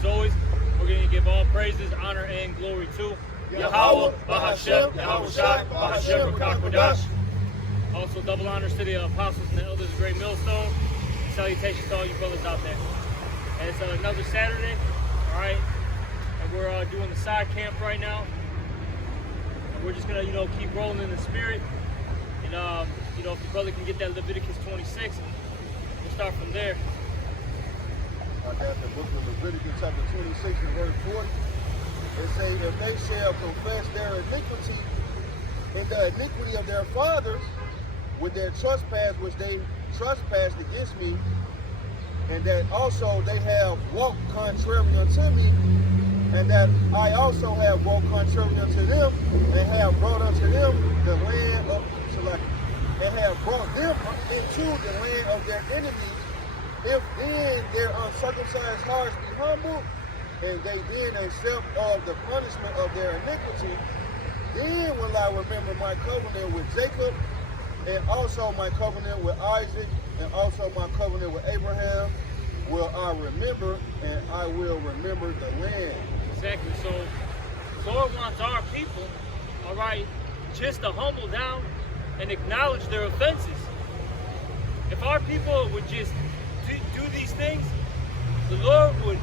as always, we're going to give all praises, honor, and glory to Yahweh, Bahashem, Yahweh Shai, Bahashem, Rakakwadash. Also, double honors to the apostles and the elders of Great Millstone. Salutations to all you brothers out there. And it's another Saturday, all right? And we're doing the side camp right now. And we're just going to, keep rolling in the spirit. And, if the brother can get that Leviticus 26, we'll start from there. I got the book of Leviticus chapter 26 and verse 40. It says, if they shall confess their iniquity and the iniquity of their fathers with their trespass which they trespassed against me, and that also they have walked contrary unto me, and that I also have walked contrary unto them, and have brought unto them the land of Select, and have brought them into the land of their enemies, if then their uncircumcised hearts be humble, and they then accept of the punishment of their iniquity, then will I remember my covenant with Jacob, and also my covenant with Isaac, and also my covenant with Abraham, will I remember, and I will remember the land. Exactly. So, the Lord wants our people, all right, just to humble down and acknowledge their offenses. If our people would just do these things, the Lord would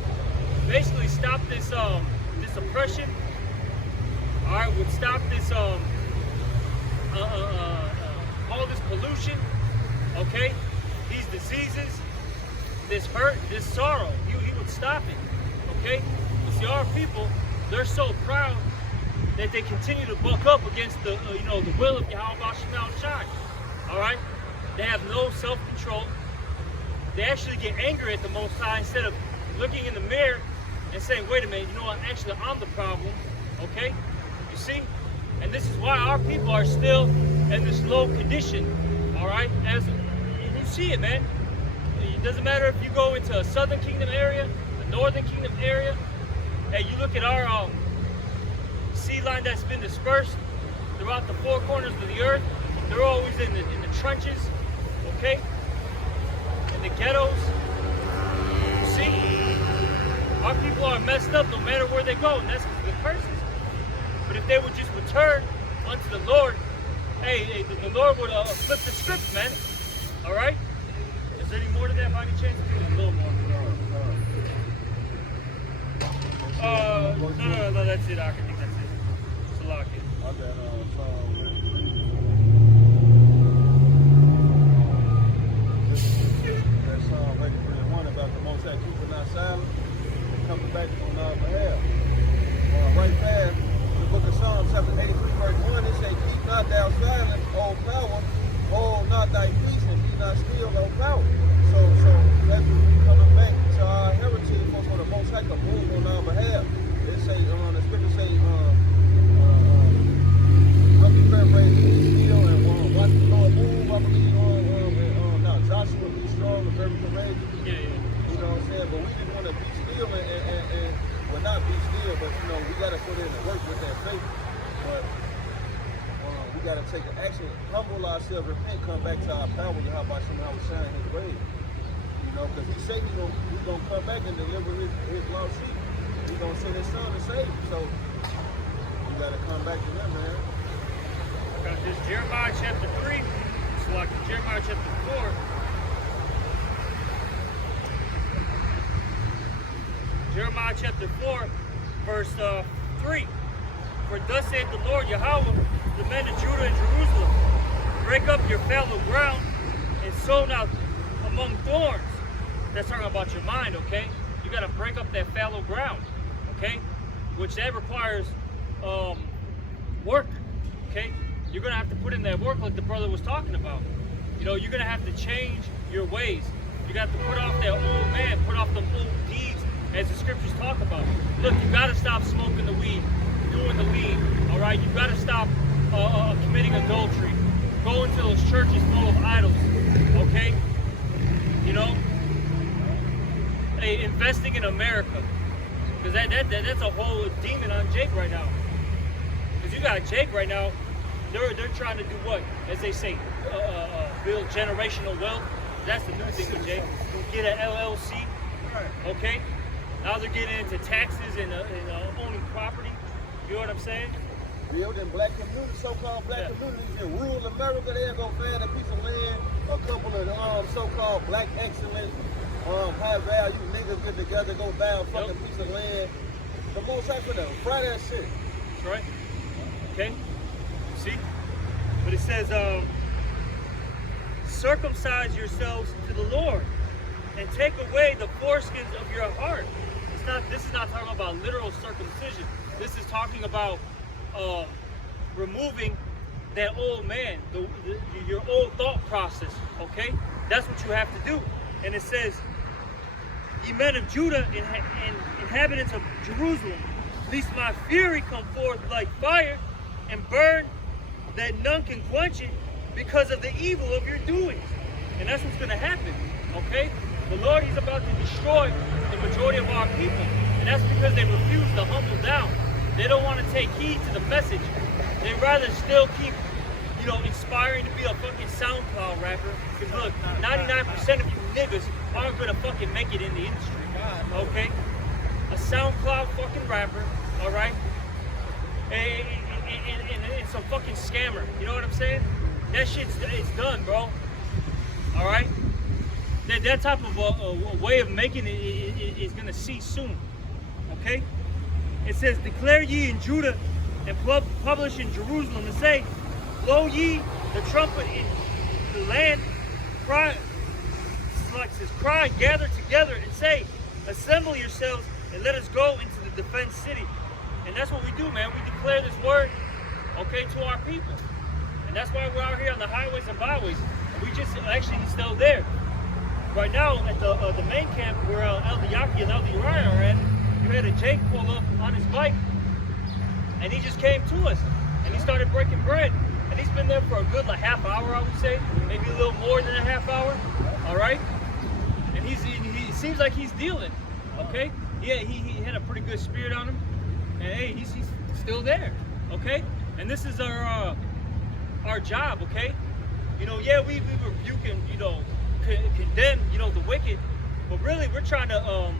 basically stop this this oppression. All right, would stop this all this pollution. Okay, these diseases, this hurt, this sorrow. He would stop it. Okay, you see, our people, they're so proud that they continue to buck up against the the will of Yahweh Shai. All right, they have no self-control. They actually get angry at the Most High instead of looking in the mirror and saying, wait a minute, actually I'm the problem, okay? You see? And this is why our people are still in this low condition, all right? As you see it, man. It doesn't matter if you go into a Southern Kingdom area, a Northern Kingdom area, and you look at our sea line that's been dispersed throughout the four corners of the earth. They're always in the trenches, okay? In the ghettos. You see? Our people are messed up no matter where they go, and that's the curses. But if they would just return unto the Lord, hey, the Lord would flip the script, man. All right? Is there any more to that by any chance? I think there's a little more. No, that's it. I think that's it. Salaki. I got Psalm 83:1 about the Most High keeping not silent and coming back on our behalf. Right past the book of Psalms, chapter 83, verse 1, it says, keep not thou silent, O power, hold not thy peace, and be not still, O power. So as we coming back to our heritage, for the Most High can move on our behalf. It say, the scripture say, roughly paraphrase, be still and watch the Lord move. I believe Joshua be strong and very courageous. Yeah. You know what I'm saying? But we just want to be still and well, not be still, but we got to put in the work with that faith. But we got to take an action, humble ourselves, repent, come back to our power, and how about somehow we shine His way. Because He said He's going to come back and deliver His lost sheep. He's going to send His Son to save you. So we got to come back to Him, man. I got this Jeremiah chapter 3. It's like Jeremiah chapter 4. Jeremiah chapter 4, verse 3. For thus saith the Lord Yahweh, the men of Judah and Jerusalem, break up your fallow ground and sow not among thorns. That's talking about your mind, okay? You got to break up that fallow ground, okay? Which that requires work, okay? You're going to have to put in that work like the brother was talking about. You're going to have to change your ways. You got to put off that old man, put off them old deeds, as the scriptures talk about. Look, you got to stop smoking the weed, doing the lean, all right? You got to stop committing adultery, going to those churches full of idols, okay? Hey, investing in America, because that's a whole demon on Jake right now. Because you got Jake right now, they're trying to do what? As they say, build generational wealth. That's the new thing with Jake. Get an LLC, okay? Now they're getting into taxes and owning property. You know what I'm saying? Real them black communities, so-called black communities in rural America, they'll go find a piece of land, a couple of so-called black excellence, high value niggas get together, go buy a fucking piece of land. The most high for them, fry that shit. That's right. Okay? See? But it says, circumcise yourselves to the Lord and take away the foreskins of your heart. This is not talking about literal circumcision. This is talking about removing that old man, your old thought process, okay? That's what you have to do. And it says, ye men of Judah and inhabitants of Jerusalem, lest my fury come forth like fire and burn that none can quench it because of the evil of your doings. And that's what's going to happen, okay? The Lord, he's about to destroy the majority of our people. And that's because they refuse to humble down. They don't want to take heed to the message. They'd rather still keep, inspiring to be a fucking SoundCloud rapper. Because look, 99% of you niggas aren't going to fucking make it in the industry, okay? A SoundCloud fucking rapper, all right? And some fucking scammer, you know what I'm saying? That shit's it's done, bro. All right? That type of a way of making it is going to cease soon, okay? It says, declare ye in Judah and publish in Jerusalem and say, blow ye the trumpet in the land, cry, gather together and say, assemble yourselves and let us go into the defense city. And that's what we do, man. We declare this word, okay, to our people. And that's why we're out here on the highways and byways. We just actually still there. Right now, at the main camp where El Yaki and El Uriah are at, you had a Jake pull up on his bike, and he just came to us, and he started breaking bread. And he's been there for a good half hour, I would say, maybe a little more than a half hour, all right? And he seems like he's dealing, okay? Yeah, he had a pretty good spirit on him, and hey, he's still there, okay? And this is our job, okay? Yeah, we rebuke and, condemn, the wicked, but really we're trying to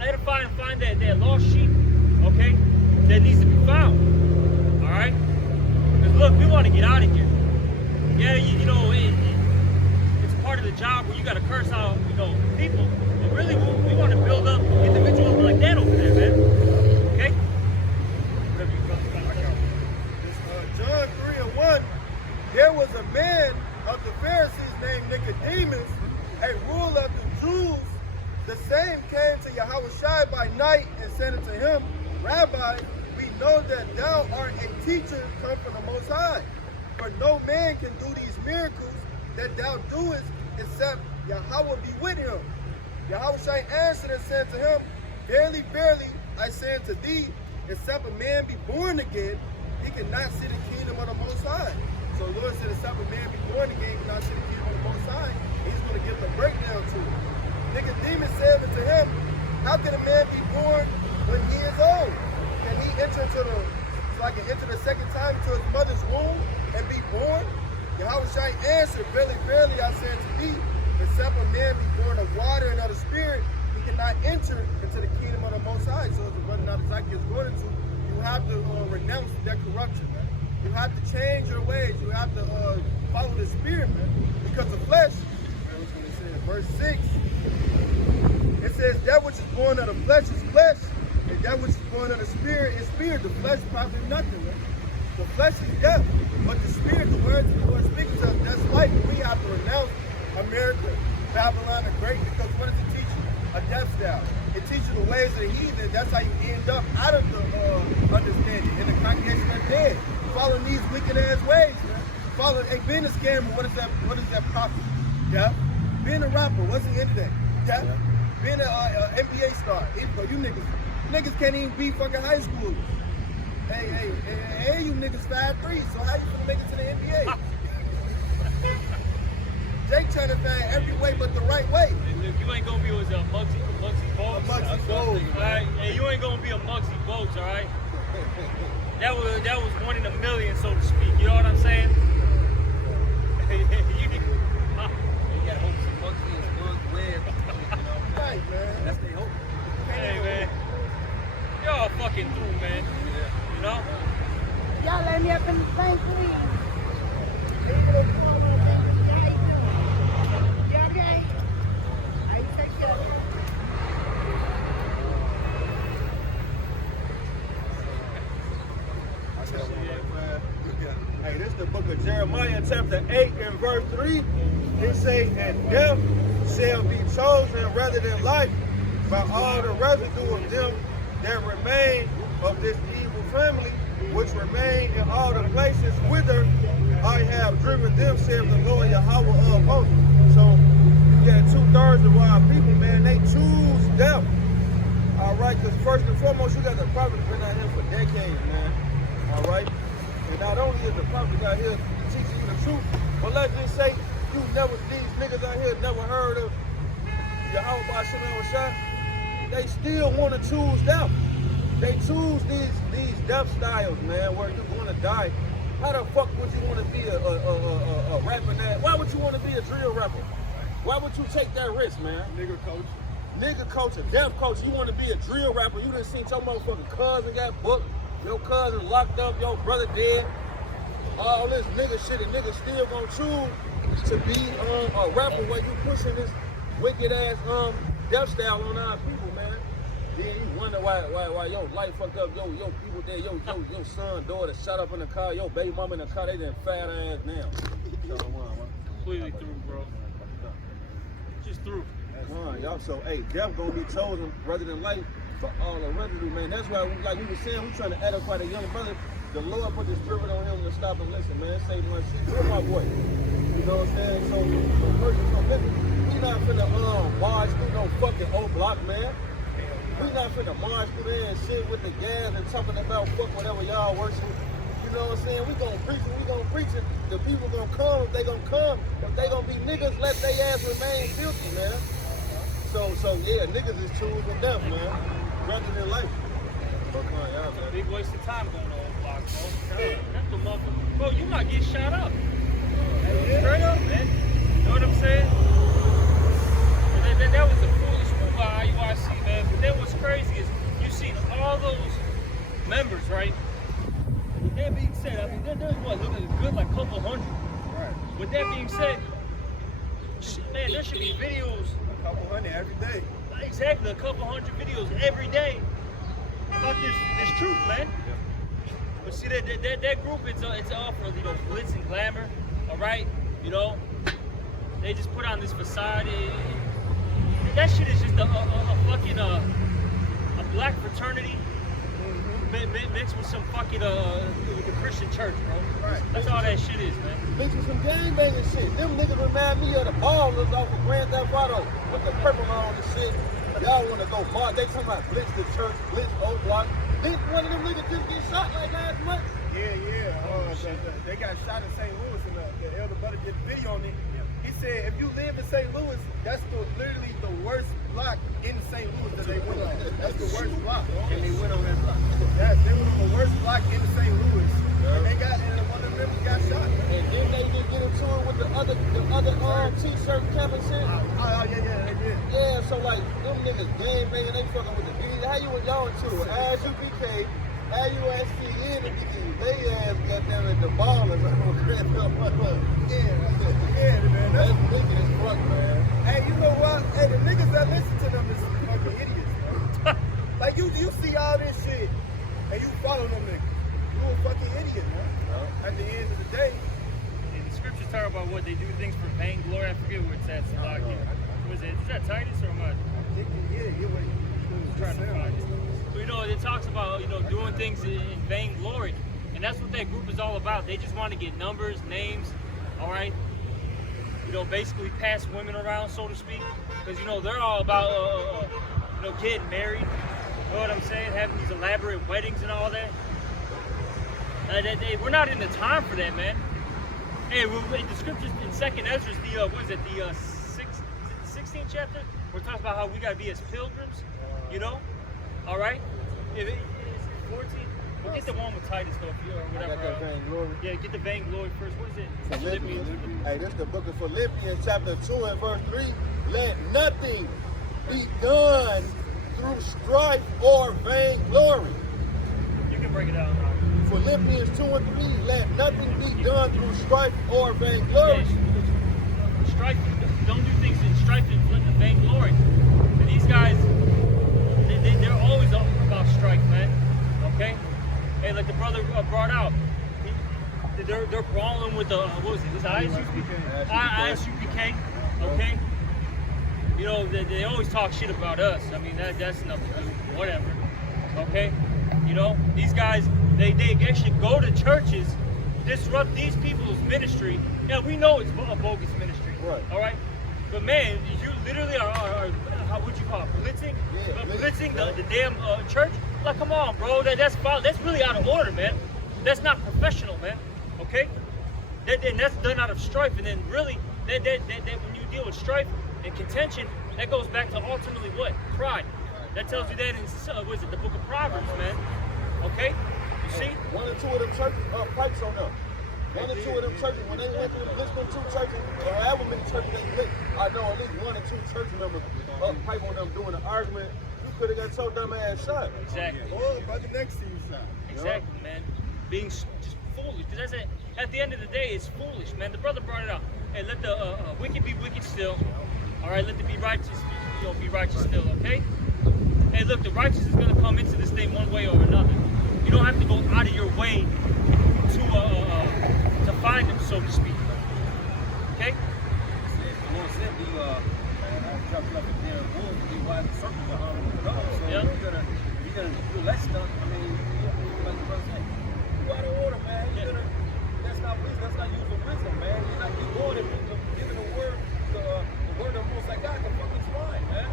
edify and find that lost sheep, okay, that needs to be found, all right? Because look, we want to get out of here. Yeah, it's part of the job where you got to curse out, people, but really we want to build up individuals like that over there, man, okay? John 3:1, there was a man of the Pharisees named Nicodemus, a ruler of the Jews. The same came to Yahushua by night and said unto him, Rabbi, we know that thou art a teacher come from the Most High. For no man can do these miracles that thou doest except Yahweh be with him. Yahushua answered and said to him, Verily, verily, I say unto thee, except a man be born again, he cannot see the kingdom of the Most High. So the Lord said, except a man be born again, he cannot see the kingdom of the Most High. He's going to give the breakdown to it. Nicodemus said unto him, how can a man be born when he is old? Can he enter enter the second time into his mother's womb and be born? Yahushua answered, Verily, verily, I say unto thee, except a man be born of water and of the Spirit, he cannot enter into the kingdom of the Most High. So as the brother Nabazaki is going into, you have to renounce that corruption, man. You have to change your ways. You have to follow the Spirit, man. Because the flesh, that's what it says, verse 6, it says, that which is born of the flesh is flesh, and that which is born of the Spirit is spirit. The flesh profits nothing, man. The flesh is death, but the Spirit, the words of the Lord speaks to us, that's life. We have to renounce America, Babylon the Great, because what does it teach you? A death style. It teaches you the ways of the heathen. That's how you end up out of the understanding in the congregation of dead. Following these wicked ass ways, man. Being a scammer, what is that profit? Yeah. Being a rapper, what's the impact? Yeah. Being an NBA star, you niggas can't even beat fucking high school. Hey, you niggas 5'3", so how you gonna make it to the NBA? Jake trying to find every way but the right way. Hey, look, you ain't gonna be with Muggsy Bogues. Muggsy Bogues. All right, hey, you ain't gonna be a Muggsy Bogues, all right? That was one in a million, so to speak. You know what I'm saying? You gotta hope some Muggsy and Bugs win. Right, man. That's their hope. fucking through, man. You know? Y'all let me up in the thing, please. You okay? How you take care of it? Hey, this is the book of Jeremiah, chapter 8 and verse 3. It say, and death shall be chosen rather than life by all the residue of them that remain of this evil family, which remain in all the places whither I have driven them, saith the Lord Yahweh of hosts. So you got 2/3 of our people, man, they choose death. All right, because first and foremost, you got the prophet been out here for decades, man. All right? And not only is the prophet out here teaching you the truth, but let's just say these niggas out here never heard of Yahweh B'Shem Shah. They still want to choose death. They choose these death styles, man, where you're going to die. How the fuck would you want to be a rapper now? Why would you want to be a drill rapper? Why would you take that risk, man? Nigga coach. Nigga coach, a deaf coach, you want to be a drill rapper, you done seen your motherfucking cousin got booked, your cousin locked up, your brother dead, all this nigga shit, and niggas still gonna choose to be a rapper where you pushing this wicked ass death style on our people, man. Then you wonder why your life fucked up, your people dead, your son, daughter shot up in the car, your baby mama in the car, they done fat ass now. Completely through, bro. Just through. Y'all, so hey, death gonna be chosen rather than life for all the residue, man. That's why, like we were saying, we trying to edify the young brother. The Lord put the spirit on him to stop and listen, man. Say my shit, you're my boy. You know what I'm saying? So listen, we not finna march through no fucking old block, man. We not finna march through there and sit with the gas and talking about fuck whatever y'all worship. You know what I'm saying? We gonna preach it. The people gonna come if they gonna come. If they gonna be niggas, let they ass remain filthy, man. So yeah, niggas is choosing death, man, rather than life. Big waste of time going on block, bro. That's the motherfucker. Bro, you might get shot up. Straight up, man. You know what I'm saying? And that was a foolish move by IUIC, man. But then what's crazy is you seen all those members, right? With that being said, I mean, there's what, looking good, like a couple hundred. Right. With that being said, man, there should be videos. A couple hundred every day. Exactly, a couple hundred videos every day about this truth, man. But see, that group, it's all for, you know, glitz and glamour, all right? You know, they just put on this facade. That shit is just a fucking a black fraternity mixed with some fucking with the Christian church, bro. Right. That's all that shit is, man. Mixed with some gangbanging shit. Them niggas remind me of the ballers off of Grand Theft Auto with the purple on and shit. Y'all want to go march. They talking about blitz the church, blitz old block. Didn't one of them niggas just get shot like last month? Yeah. They got shot in St. Louis, and the elder brother did a video on it. He said, if you live in St. Louis, that's literally the worst block in St. Louis that they went on. That's the worst block, and they went on that block. They were the worst block in St. Louis, and one of them got shot. And then they just get into it with the other t-shirt Kevin shit. Yeah, they did. Yeah, so like them niggas gang banging, they fucking with the beat. How you and y'all into it? ASUPK, AUSCN, they ass got them at the ballers. Yeah, man. That's wicked as fuck, man. Hey, you know what? Hey, the niggas that listen to them is fucking idiots, man. Like you see all this shit, and you follow them niggas. You a fucking idiot, man. At the end of the day, And the scriptures talk about what they do things for vainglory. I forget where it's at. Was it? Is that Titus or am I trying to find it? But you know, it talks about, you know, doing things in vainglory, and that's what that group is all about. They just want to get numbers, names, all right. You know, basically pass women around, so to speak, because you know they're all about, you know, getting married. You know what I'm saying? Having these elaborate weddings and all that. We're not in the time for that, man. Hey, the scriptures in 2nd Ezra, the 16th chapter, where it talks about how we gotta be as pilgrims, you know? All right? Is it 14? Well, get the one with Titus, though, or whatever. I got that vainglory. Yeah, get the vainglory first. What is it? Philippians. Hey, this is the book of Philippians, chapter 2 and verse 3. Let nothing be done through strife or vainglory, can break it down. Philippians 2 and 3, let nothing be done through strife or vainglory. Strife, don't do things in strife and vainglory. And these guys, they're always about strife, man. Okay? Hey, like the brother brought out, they're brawling with the, what was it? This ISUPK. Okay? You know, they always talk shit about us. I mean, that's nothing, whatever. Okay? You know, these guys, they actually go to churches, disrupt these people's ministry. Yeah, we know it's a bogus ministry. Right. All right? But man, you literally are how would you call it? Blitzing? Yeah, Blitzing the damn church? Like, come on, bro. That's really out of order, man. That's not professional, man. Okay? And that's done out of strife. And then really, that when you deal with strife and contention, that goes back to ultimately what? Pride. That tells you that in what is it, the book of Proverbs, man. Okay? You see? One or two of them churches pipes on them. One or two of them churches, when they went to the Lisbon 2 churches, or however many churches they lit, I know at least 1 or 2 church members pipe on them doing an argument. You could have got so dumb ass shot. Exactly. Or by the next season. Exactly, man. Being just foolish. Because at the end of the day, it's foolish, man. The brother brought it out. Hey, let the wicked be wicked still. All right, let the be righteous, be righteous still, okay? Hey, look, the righteous is going to come into this thing one way or another. You don't have to go out of your way to find them, so to speak. Okay? The Lord said we dropped like a damn bull, we wide circles around the dog. So Yeah. you're gonna do less stuff. I mean, like the brother said, you out of order, man. That's not wisdom. That's not using wisdom, man. You're not going and giving the word of the Most High God. The fuck is fine, man.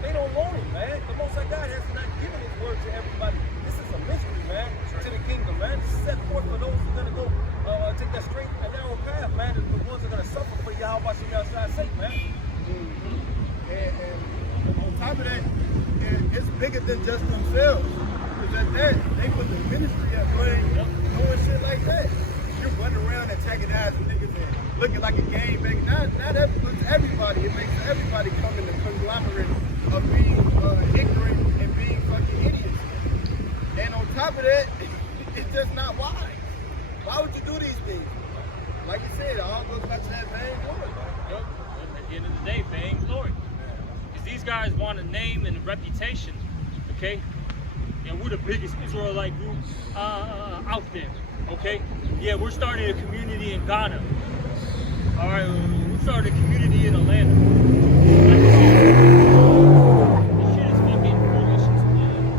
They don't want it, man. The Most High God has not given His word to everybody. This is a mystery, man, to the kingdom, man. This is set forth for those who are gonna go take that straight and narrow path, man. The ones that are gonna suffer for Yahweh Shemaiah's sake, man. And on top of that, it's bigger than just themselves. Because at that, they put the ministry at play, doing shit like that. You're running around antagonizing niggas and looking like a game back. Not that puts everybody. It makes everybody come in the conglomerate of being ignorant and being fucking idiots. And on top of that, it's just not wise. Why would you do these things? Like you said, it all goes back to that vain glory. Yep. At the end of the day, vainglory. Because these guys want a name and a reputation, okay? And we're the biggest Israelite group out there, okay? Yeah, we're starting a community in Ghana. All right, we started a community in Atlanta. This shit is fucking foolish. It's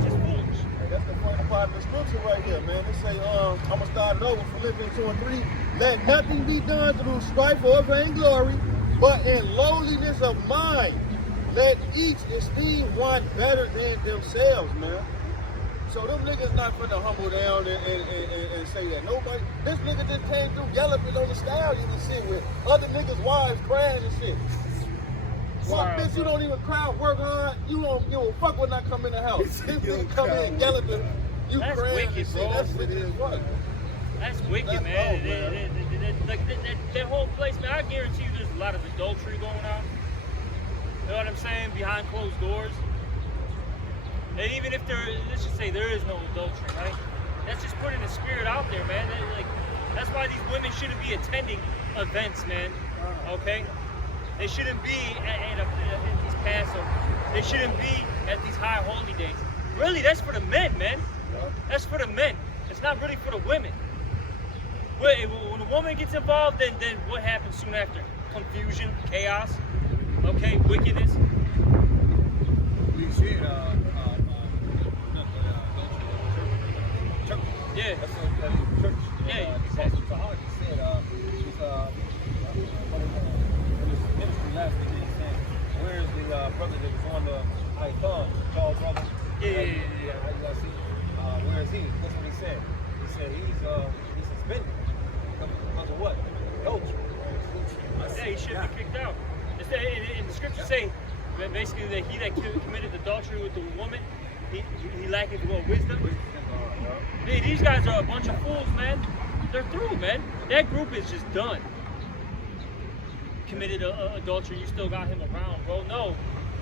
just foolish. And that's the funny part of the scripture right here, man. They say, I'm gonna start it over, Philippians 2 and 3. Let nothing be done through strife or vainglory, but in lowliness of mind, let each esteem one better than themselves, man. So them niggas not finna humble down and say that. Nobody, this nigga just came through galloping on the stallion and shit with other niggas' wives crying and shit. Fuck bitch, you don't even cry, work hard, you don't give a fuck when I come in the house. This nigga come in galloping, you That's crying wicked, and shit. bro. That's wicked as fuck. That's wicked, That's man. low, man. Like that whole place, man. I guarantee you, there's a lot of adultery going on. You know what I'm saying? Behind closed doors. And even if let's just say there is no adultery, right? That's just putting the spirit out there, man. That's why these women shouldn't be attending events, man. Okay? They shouldn't be at these Passover. They shouldn't be at these high holy days. Really, that's for the men, man. That's for the men. It's not really for the women. When a woman gets involved, then what happens soon after? Confusion, chaos, okay, wickedness. We said, church. Yeah. That's a church. Yeah, Apostle Tahar said, in his ministry last week, he said, where's the brother that was on the icon, Charles brother? Yeah. How you guys see? Where is he? That's what he said. He said he's suspended because of what? Adultery. Yeah, he should be kicked out. In the scriptures say, basically, that he that committed adultery with the woman, he lacketh wisdom. These guys are a bunch of fools, man. They're through, man. That group is just done. Committed adultery, you still got him around, bro. No,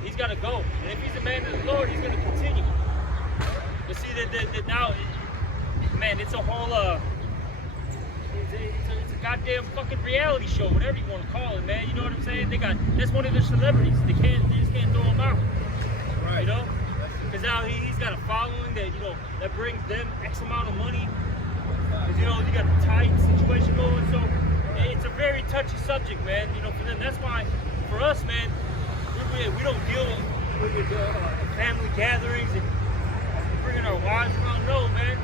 he's got to go. And if he's a man of the Lord, he's going to continue. But see, that now, man, it's a whole it's a goddamn fucking reality show, whatever you want to call it, man. You know what I'm saying? That's one of their celebrities. They just can't throw him out. Right. You know? Because now he's got a following that, you know, that brings them X amount of money. Because, you know, you got the tight situation going. So it's a very touchy subject, man. You know, for them. That's why, for us, man, we don't deal with family gatherings and bringing our wives around. No, man.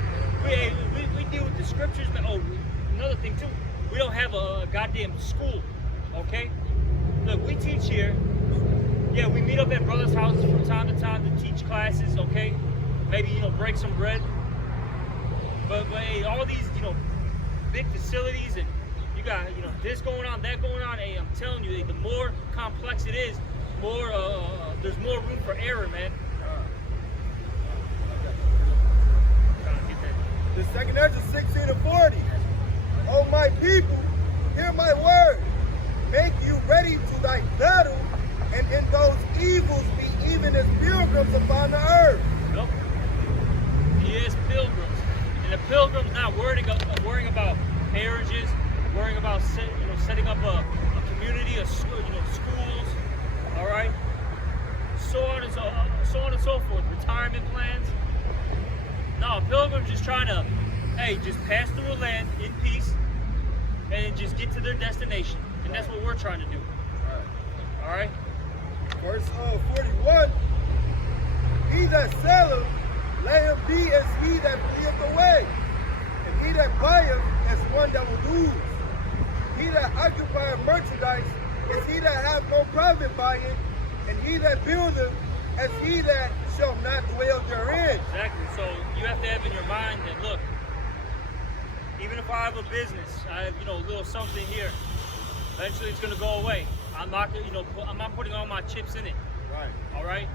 We deal with the scriptures. But, oh, another thing, too. We don't have a goddamn school, okay? Look, we teach here. Yeah, we meet up at brothers' houses from time to time to teach classes, okay? Maybe, you know, break some bread. But hey, all these, you know, big facilities and you got, you know, this going on, that going on. Hey, I'm telling you, the more complex it is, more there's more room for error, man. The second Ezra 16:40. Oh my people, hear my word. Make you ready to thy battle, and in those evils be even as pilgrims upon the earth. Nope. He is pilgrims. And the pilgrim's not worrying about marriages, worrying about setting up a community, schools, all right? So on and so forth, retirement plans. No, a pilgrim's just trying to, hey, just pass through a land in peace and just get to their destination. And that's what we're trying to do. All right? Verse 41. He that selleth, let him be as he that fleeth away, and he that buyeth as one that will lose. He that occupieth merchandise is he that hath no profit by it, and he that buildeth as he that shall not dwell therein. Exactly. So you have to have in your mind that, look, even if I have a business, I have, a little something here, eventually it's going to go away. I'm not, I'm not putting all my chips in it. Right. All right.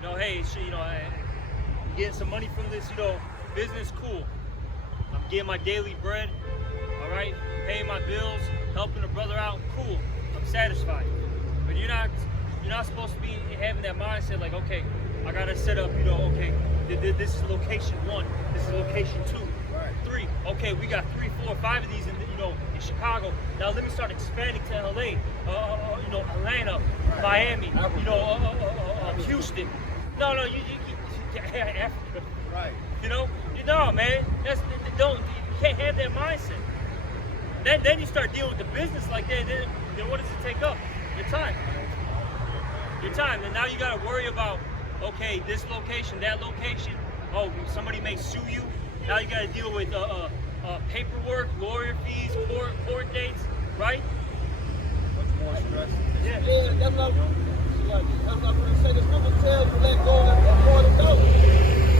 Hey, I'm getting some money from this, business. Cool. I'm getting my daily bread. All right. Paying my bills, helping a brother out. Cool. I'm satisfied. But you're not supposed to be having that mindset like, okay, I gotta set up, okay, this is location 1, this is location 2, right. 3. Okay, we got 3, 4, 5 of these in Chicago. Now let me start expanding to LA, Atlanta, right. Miami, Houston. No, Africa. Right. Man, you can't have that mindset. Then you start dealing with the business like that. Then what does it take up? Your time. And now you got to worry about, okay, this location, that location. Oh, somebody may sue you. Now you got to deal with paperwork, lawyer fees, court dates, right? Much more stress. Yeah. That's what I'm going to say. The scripture tells you let go of more than those.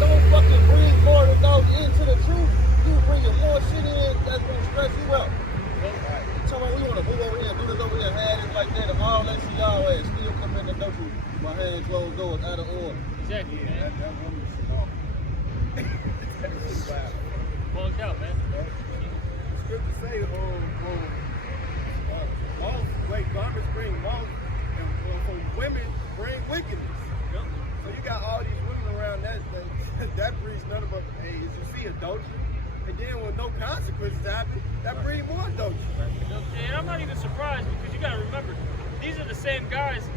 Don't fucking bring more than those into the truth. You bringing more shit in, that's going to stress you out. So we want to move over here, do this over here, have it like that, tomorrow let's see y'all ass. Still come in the door, my hands closed doors, out of order. Exactly, Yeah, man. that woman shit off. That's wild. Bugged out, man. The scripture say, garments bring moth, and for women bring wickedness. Yep. So you got all these women around that brings none of us. Hey, as you see adultery, and then when no consequences happen, that brings more adultery. And I'm not even surprised because you got to remember, these are the same guys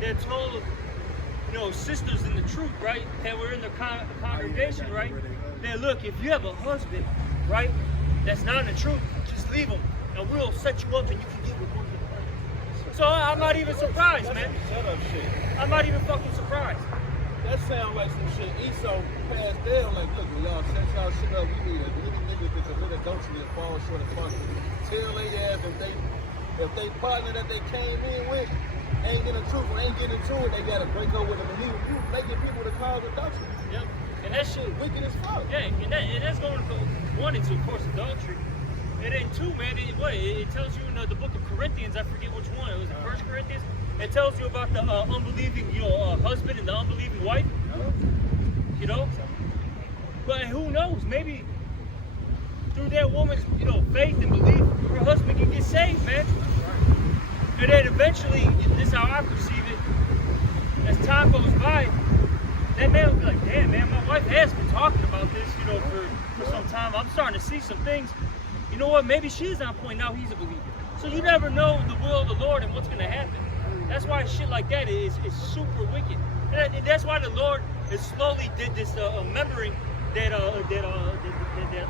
that told, sisters in the truth, right? That were in the congregation, right? That look, if you have a husband, right, that's not in the truth, just leave him, and we'll set you up, and you can get with one. So I'm not even surprised, man. Shut up, shit. I'm not even fucking surprised. That sounds like some shit Esau passed down. Like, look, y'all set y'all shit up. We need a little niggas that commit adultery and fall short of punishment. Tell they ass if they partner that they came in with ain't getting the truth or ain't getting to it, they gotta break up with them and leave you making people to cause adultery. Yep. And that shit, Wicked as fuck. yeah, and that's going to go one into, of course, adultery. And then two, man, it tells you in the book of Corinthians, I forget which one, it was in 1 Corinthians, it tells you about the unbelieving, husband and the unbelieving wife, But who knows, maybe through that woman's, faith and belief, her husband can get saved, man. And then eventually, this is how I perceive it, as time goes by, That man would be like, damn, man, my wife has been talking about this, you know, for some time. I'm starting to see some things. You know what? Maybe she's on point. Now he's a believer. So you never know the will of the Lord and what's going to happen. That's why shit like that is super wicked. And that's why the Lord has slowly did this membering that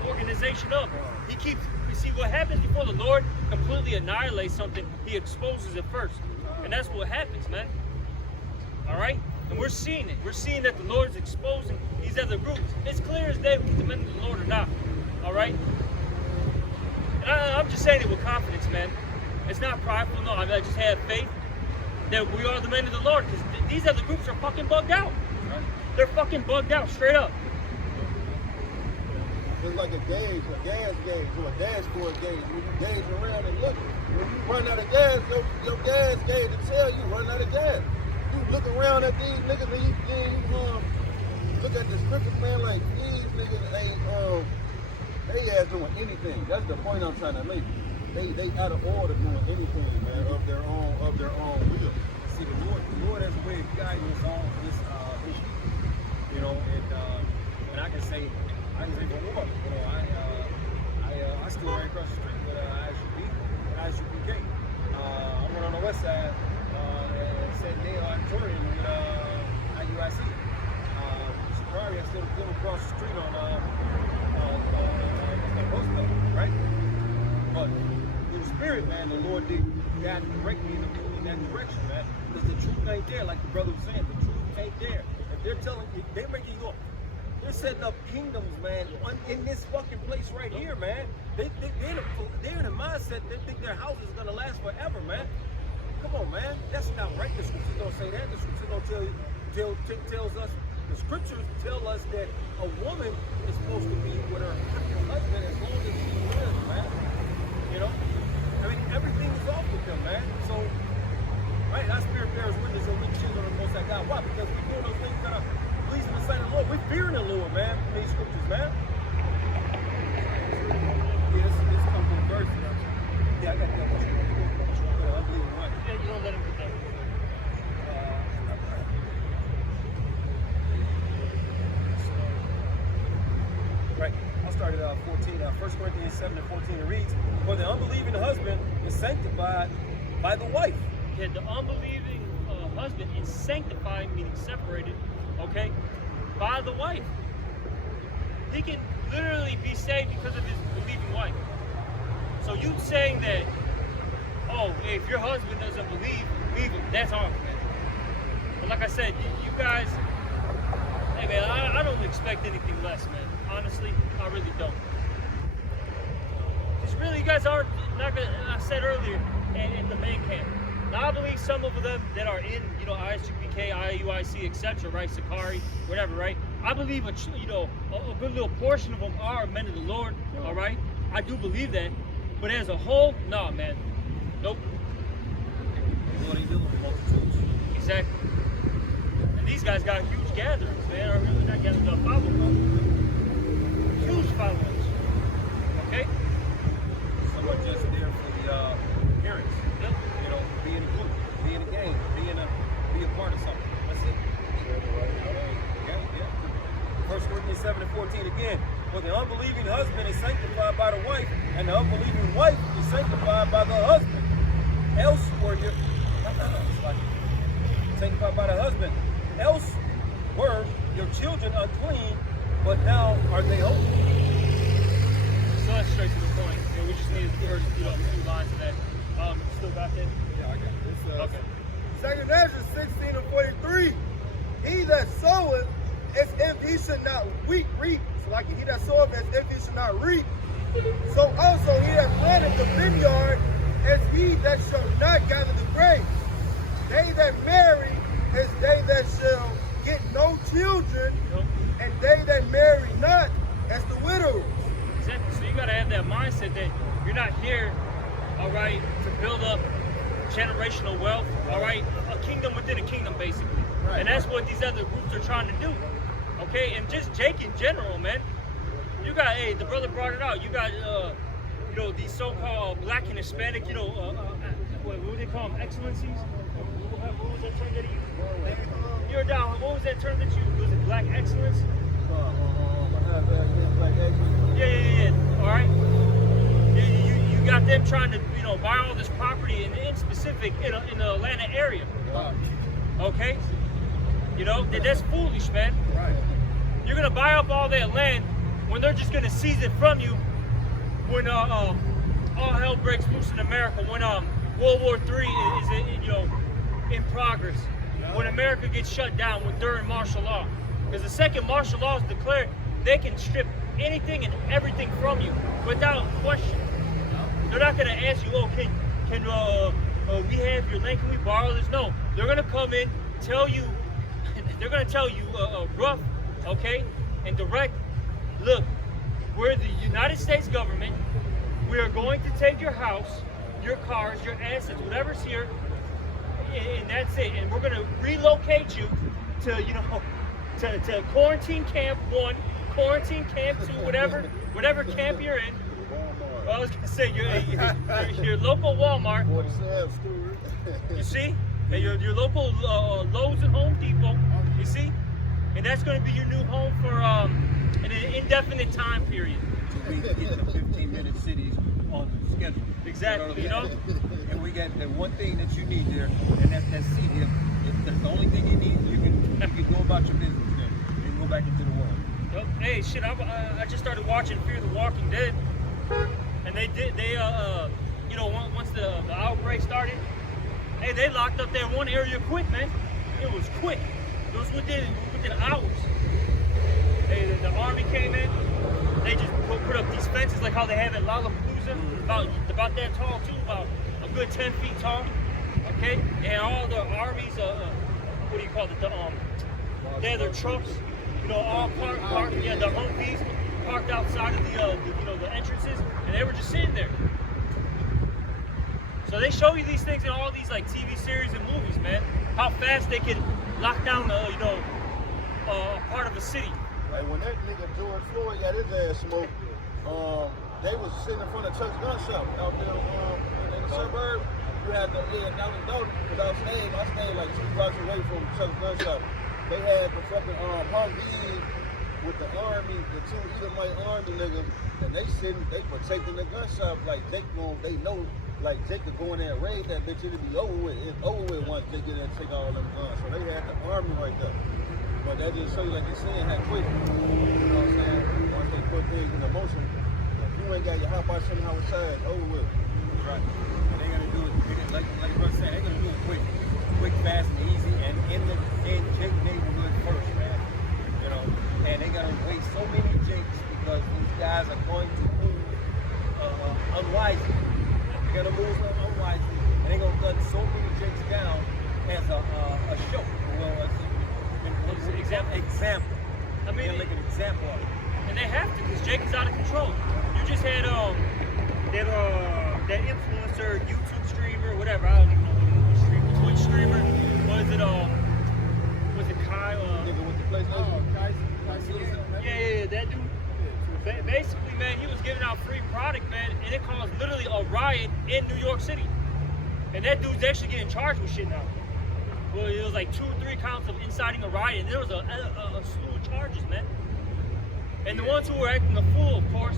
organization up. He keeps, you see, what happens before the Lord completely annihilates something, he exposes it first. And that's what happens, man. All right? And we're seeing it. We're seeing that the Lord is exposing these other groups. It's clear as day if the men of the Lord or not. All right? And I'm just saying it with confidence, man. It's not prideful, no. I just have faith that we are the men of the Lord, because these other groups are fucking bugged out. They're fucking bugged out, straight up. It's like a gas gauge, or a dashboard gauge. When you gauge around and look, when you run out of gas, your gas gauge will tell you run out of gas. You look around at these niggas and you look at the scriptures, man, like these niggas ain't they ass doing anything. That's the point I'm trying to make. They out of order doing anything, man, of their own will. See, the Lord has a way of guiding us on this issue. You know, and I can say for one, you know, I still right across the street with ISUP and ISUPK. I went on the west side and said they are touring with IUIC. Shikari, I still live across the street on Roosevelt, right? But in the spirit, man, the Lord did guide and direct me in that direction, man. Because the truth ain't there, like the brother was saying. The truth ain't there. If they're telling you, they're making you up. They're setting up kingdoms, man, in this fucking place right here, man. They're in a mindset, they think their house is gonna last forever, man. Come on, man. That's not right. The scriptures don't say that. The scriptures don't tells us. The scriptures tell us that a woman is supposed to be with her husband as long as she lives, man. You know? I mean, everything is off with them, man. So, right, our spirit bears witness and we choose on the Most High God. Why? Because we're doing those things that are pleasing the sight of the Lord. We're fearing the Lord, man, from these scriptures, man. Yeah, this comes from a verse. Yeah, I got that one. I believe in what? Yeah, you don't let him get that. Right. I'll start at 14. 1 Corinthians 7 and 14. It reads, "For the unbelieving husband is sanctified by the wife." Yeah, the unbelieving husband is sanctified, meaning separated, okay, by the wife. He can literally be saved because of his believing wife. So you saying that, oh, if your husband doesn't believe, leave him, that's harmful, man. But like I said, you guys, hey man, I don't expect anything less, man. Honestly, I really don't. Because really, you guys aren't, like I said earlier, in the main camp. Now, I believe some of them that are in, you know, ISUPK, IUIC, etc., right, Sakari, whatever, right? I believe, a good little portion of them are men of the Lord, all right? I do believe that. But as a whole, nah, man. Nope. The Lord ain't dealing with multitudes. Exactly. And these guys got huge gatherings, man. Or really not gatherings, but followers. Huge followers. Okay? Someone just there for the appearance. Yep. You know, be in a group, be in a game, be a part of something. That's it. Yeah. 1 Corinthians 7 and 14 again. "For the unbelieving husband is sanctified by the wife, and the unbelieving wife is sanctified by the husband. Else were your sanctified by the husband. Else were your children unclean, but now are they holy." So that's straight to the point. Yeah, we just needed the first few lines of that. Still got that? Yeah, I got it. Okay. Second Ezra 16 and 43. "He that soweth as if he should not reap. So like he that soweth as if he should not reap. So also he that planteth the vineyard as he that shall not gather the grapes. They that marry as they that shall get no children, Nope. and they that marry not as the widows." Exactly. So you gotta have that mindset that you're not here, all right, to build up generational wealth, all right, a kingdom within a kingdom, basically. Right. And that's what these other groups are trying to do. Okay, and just Jake in general, man. You got, hey, the brother brought it out. You got, you know, these so-called black and Hispanic, you know, what do they call them? Excellencies? What was that term that he used? you're down. What was that term that you was it Black Excellence? Yeah. All right. You got them trying to buy all this property in specific in the Atlanta area. Okay. That's foolish, man. Right. You're gonna buy up all that land when they're just gonna seize it from you when all hell breaks loose in America. When World War III is in progress. When America gets shut down during martial law. Because the second martial law is declared, they can strip anything and everything from you without question. They're not gonna ask you, can we have your land? Can we borrow this? No, they're gonna come in, tell you. They're gonna tell you rough, okay, and direct. Look, we're the United States government. We are going to take your house, your cars, your assets, whatever's here, and that's it. And we're gonna relocate you to quarantine camp 1, quarantine camp 2, whatever camp you're in. Well, I was gonna say your local Walmart. You see, and your local Lowe's and Home Depot. You see, and that's gonna be your new home for an indefinite time period. So we can get the 15-minute cities on the schedule. Exactly. And we got the one thing that you need there, and that's that seat here. That's the only thing you need. You can go about your business there. You can go back into the world. Yep. Hey, shit! I just started watching Fear the Walking Dead, and once the outbreak started, hey, they locked up that one area quick, man. It was quick. It was within hours. Hey, the army came in. They just put up these fences like how they have at Lollapalooza, about that tall too, about a good 10 feet tall. Okay, and all the armies, what do you call it? They had their trucks, all parked. Yeah, the Humvees parked outside of the entrances, and they were just sitting there. So they show you these things in all these like TV series and movies, man. How fast they can lock down, part of a city. Like when that nigga George Floyd got his ass smoked, they was sitting in front of Chuck's gun shop out there in the suburb. You had down in Dalton, because I stayed like 2 blocks away from Chuck's gun shop. They had the fucking Humvee with the army, the 2 Edomite army niggas, and they protecting the gun shop like they know. Like they could go in there and raid that bitch, it'd be over with. It's over with once they get in and take all them guns. So they had the army right there. But that just show you, like you're saying, how quick. You know what I'm saying? Once they put things in motion, if you ain't got your hot box somehow outside, it's over with. Right. And they're gonna do it like Russ said, they're gonna do it quick, fast and easy, and in Jake neighborhood first, man. And they gotta waste so many Jakes because these guys are going to move unwisely. They're gonna move unwisely, and they're gonna cut so many Jakes down as a show. Well, an example. I mean, make an example of it. And they have to, because Jake is out of control. You just had that influencer, YouTube streamer, whatever. I don't even know what streamer, Twitch streamer. Was it Kyle? Nigga with the PlayStation. Yeah, that dude. Basically, man, he was giving out free product, man, and it caused literally a riot in New York City. And that dude's actually getting charged with shit now. Well, it was like 2 or 3 counts of inciting a riot, and there was a slew of charges, man. And the ones who were acting the fool, of course,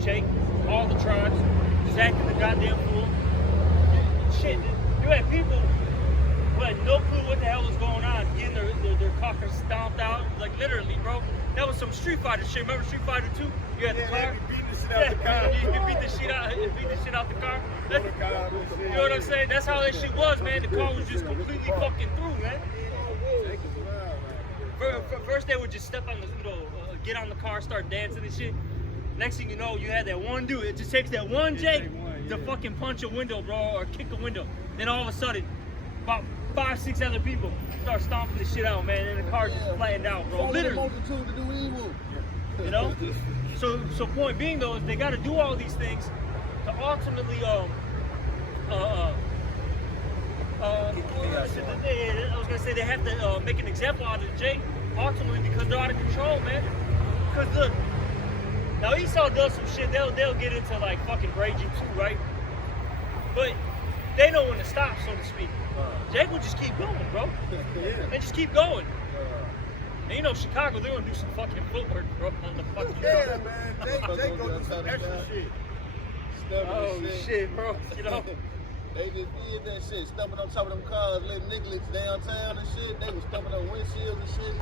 Jake, all the tribes, just acting the goddamn fool. Shit, you had people who had no clue what the hell was going on, getting their cockers stomped out, like literally, bro. That was some Street Fighter shit. Remember Street Fighter 2? You had the car. Beating the shit out the car. You could beat the shit out the car. You know what I'm saying? That's how that shit was, man. The car was just completely fucking through, man. First they would just step on the, get on the car, start dancing and shit. Next thing you know, you had that one dude. It just takes that one Jake to fucking punch a window, bro, or kick a window. Then all of a sudden, about 5, 6 other people start stomping the shit out, man, and the car just flattened out, bro. Literally. Multitude to do evil. So point being though, is they got to do all these things to ultimately I was gonna say they have to make an example out of Jake, ultimately, because they're out of control, man. Because look, now Esau does some shit. They'll get into like fucking raging too, right? But they know when to stop, so to speak. Jake will just keep going, bro. They just keep going. And you know, Chicago, they're gonna do some fucking footwork, bro, on the fucking Yeah, man. Jake go do some extra shit. Oh shit, bro. You know. They just did that shit, stumping on top of them cars, letting niggas downtown and shit. They was stumping on windshields and shit.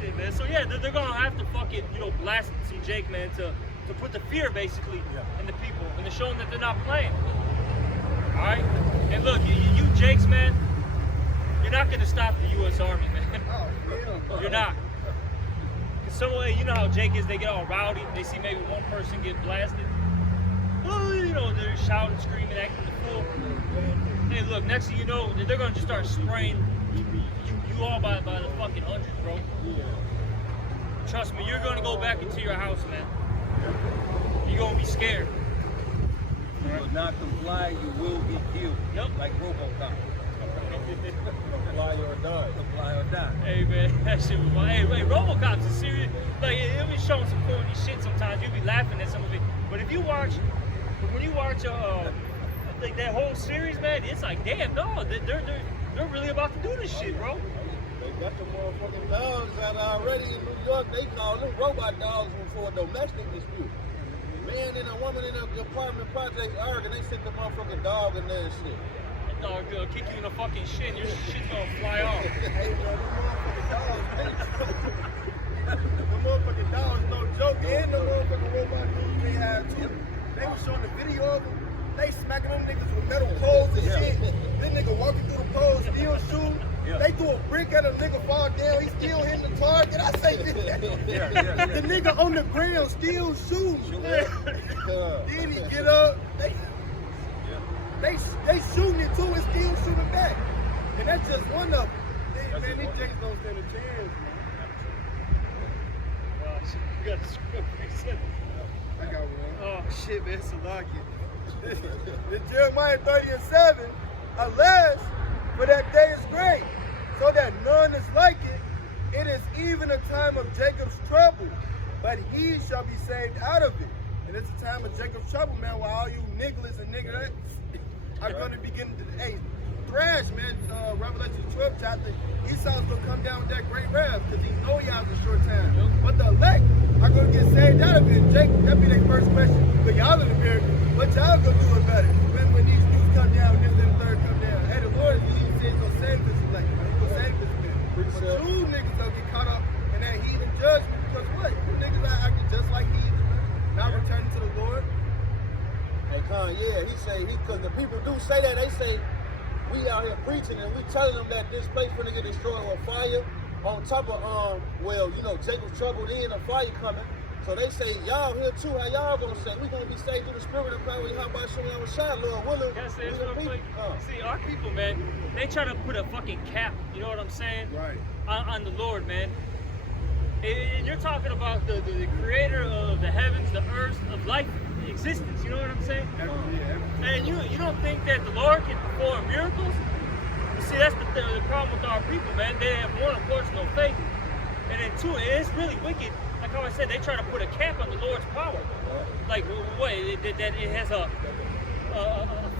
Shit, man. So yeah, they're gonna have to fucking, you know, blast some Jake, man, to put the fear basically in the people and to show them that they're not playing. All right. And look, you Jakes, man, you're not gonna stop the U.S. Army, man. You're not. Cause some way, you know how Jake is. They get all rowdy. They see maybe one person get blasted. Oh, you know, they're shouting, screaming, acting the fool. Hey, look, next thing you know, they're gonna just start spraying you all by the fucking hundreds, bro. Trust me, you're gonna go back into your house, man. You're gonna be scared. You will not comply, you will be killed. Yep. Like RoboCop. Comply or die. Comply or die. Hey, man, that shit was wild. Hey, RoboCop's a serious. Like, it'll be showing some corny shit sometimes. You'll be laughing at some of it. But if you watch, when you watch, like that whole series, man, it's like, damn, no, they're really about to do this shit, bro. They got the motherfucking dogs out already in New York. They call them robot dogs for a domestic dispute. Man and a woman in an apartment project arguing, they sent the motherfucking dog in there and shit. That dog gonna kick you in the fucking shin. Your shit's gonna fly off. Hey, bro, the motherfucking dogs, no joke. And the motherfucking robot dudes they had too. They was showing the video of them. They smacking them niggas with metal poles and shit. This nigga walking through the poles, still shooting. They threw a brick at a nigga, fall down. He still hitting the target. I say, the nigga on the ground still shooting. Then he get up. They shooting it too and still shooting back. And that's just one of them. Man, these Jakes don't stand a chance, man. Oh, shit, you got the script. I got one. Oh, shit, man, Salaki. The Jeremiah 30:7, alas, for that day is great, so that none is like it. It is even a time of Jacob's trouble, but he shall be saved out of it. And it's a time of Jacob's trouble, man, while all you niggas and niggas are going to begin to thrash, man. Revelation 12 chapter, Esau's going to come down with that great wrath because he know he has a short time. But the elect are going to get saved out of it. Jake, that'll be their first question. But y'all in America, what y'all going to do about it? When these dudes come down, this and the third come down. Hey, the Lord, he said he's going to save this elect. He's going to save this man. But you niggas going to get caught up in that heathen judgment because what? You niggas are acting just like heathen, man. Not returning to the Lord. Hey, Con, yeah, he say, because the people do say that, they say, we out here preaching and we telling them that this place finna get destroyed with fire. On top of, well, you know, Jacob's trouble, then a fire coming. So they say, y'all here too, how y'all gonna say? We gonna be saved through the spirit of power. How about showing our shot, Lord willing? Can I say we this the real people. quick? See, our people, man, they try to put a fucking cap, you know what I'm saying? Right. On the Lord, man. And you're talking about the creator of the heavens, the earth, of life, existence, you know what I'm saying? And you don't think that the Lord can perform miracles? See, that's the problem with our people, man. They have one, of course, no faith. And then two, it's really wicked. Like how I said, they try to put a cap on the Lord's power. Like, what? That it has a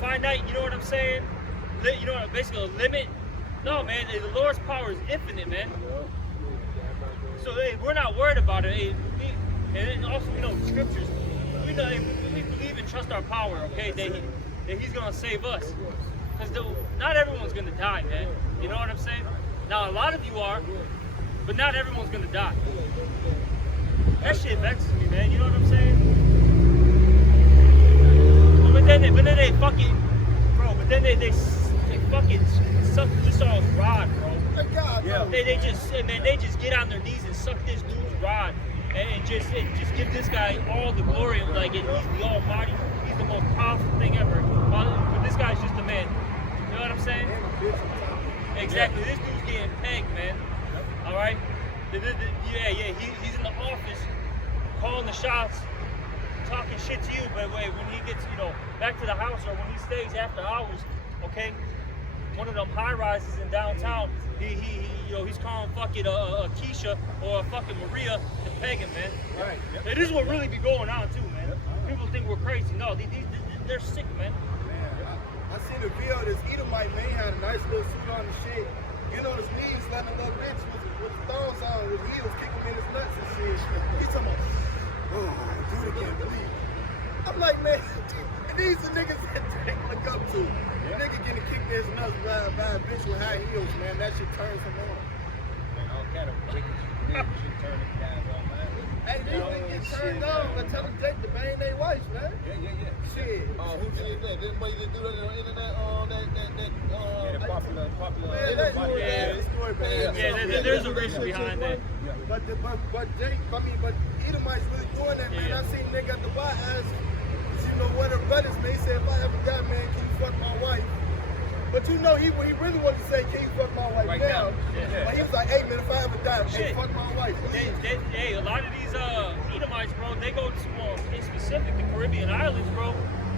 finite, you know what I'm saying? You know, basically a limit. No, man, the Lord's power is infinite, man. So hey, we're not worried about it. Hey, and then also, you know, scriptures. We believe and trust our power, okay? That He's gonna save us. Because not everyone's gonna die, man. You know what I'm saying? Now a lot of you are, but not everyone's gonna die. That shit vexes me, man. You know what I'm saying? But then they fucking, bro. But then they fucking suck Esau's rod, bro. Yeah. They just get on their knees and suck this dude's rod and just give this guy all the glory of like he's the Almighty, he's the most powerful thing ever. But this guy's just a man. You know what I'm saying? Exactly. This dude's getting pegged, man. All right. He's in the office calling the shots, talking shit to you. But wait, when he gets back to the house or when he stays after hours, okay, one of them high rises in downtown. He's calling fucking Keisha or a fucking Maria to peg him, man. Right. Yep. And this is what really be going on too, man. People think we're crazy. No, they're sick, man. I seen a video of this Edomite man, he had a nice little suit on and shit. You know, his knees, letting a little bitch with his thongs on, with heels, kicking him in his nuts and shit. He's talking about, oh, do it again, please. I'm like, man, these are niggas that Drake look up to. Nigga getting kicked in his nuts by a bitch with high heels, man. That shit turns him on. Man, all kind of wicked shit turn these guys on, man. Hey, these niggas get turned on. Let's tell them Drake to bang their wife, man. Yeah. Shit. Who did that? Didn't nobody just do that on the internet? Yeah, the popular. Yeah, the story, man. Yeah, there's a reason behind that. But Drake, but Edomites really doing that, man. Yeah. I seen nigga at the bar ask, you know, one of the brothers, man, he said, if I ever die, man, can you fuck my wife? But you know, what he really wanted to say, can you fuck my wife Right now? now. Yeah. But he was like, hey, man, if I ever die, hey, Shit. fuck my wife. Hey, a lot of these Edomites, bro, they go to in specific the Caribbean islands, bro,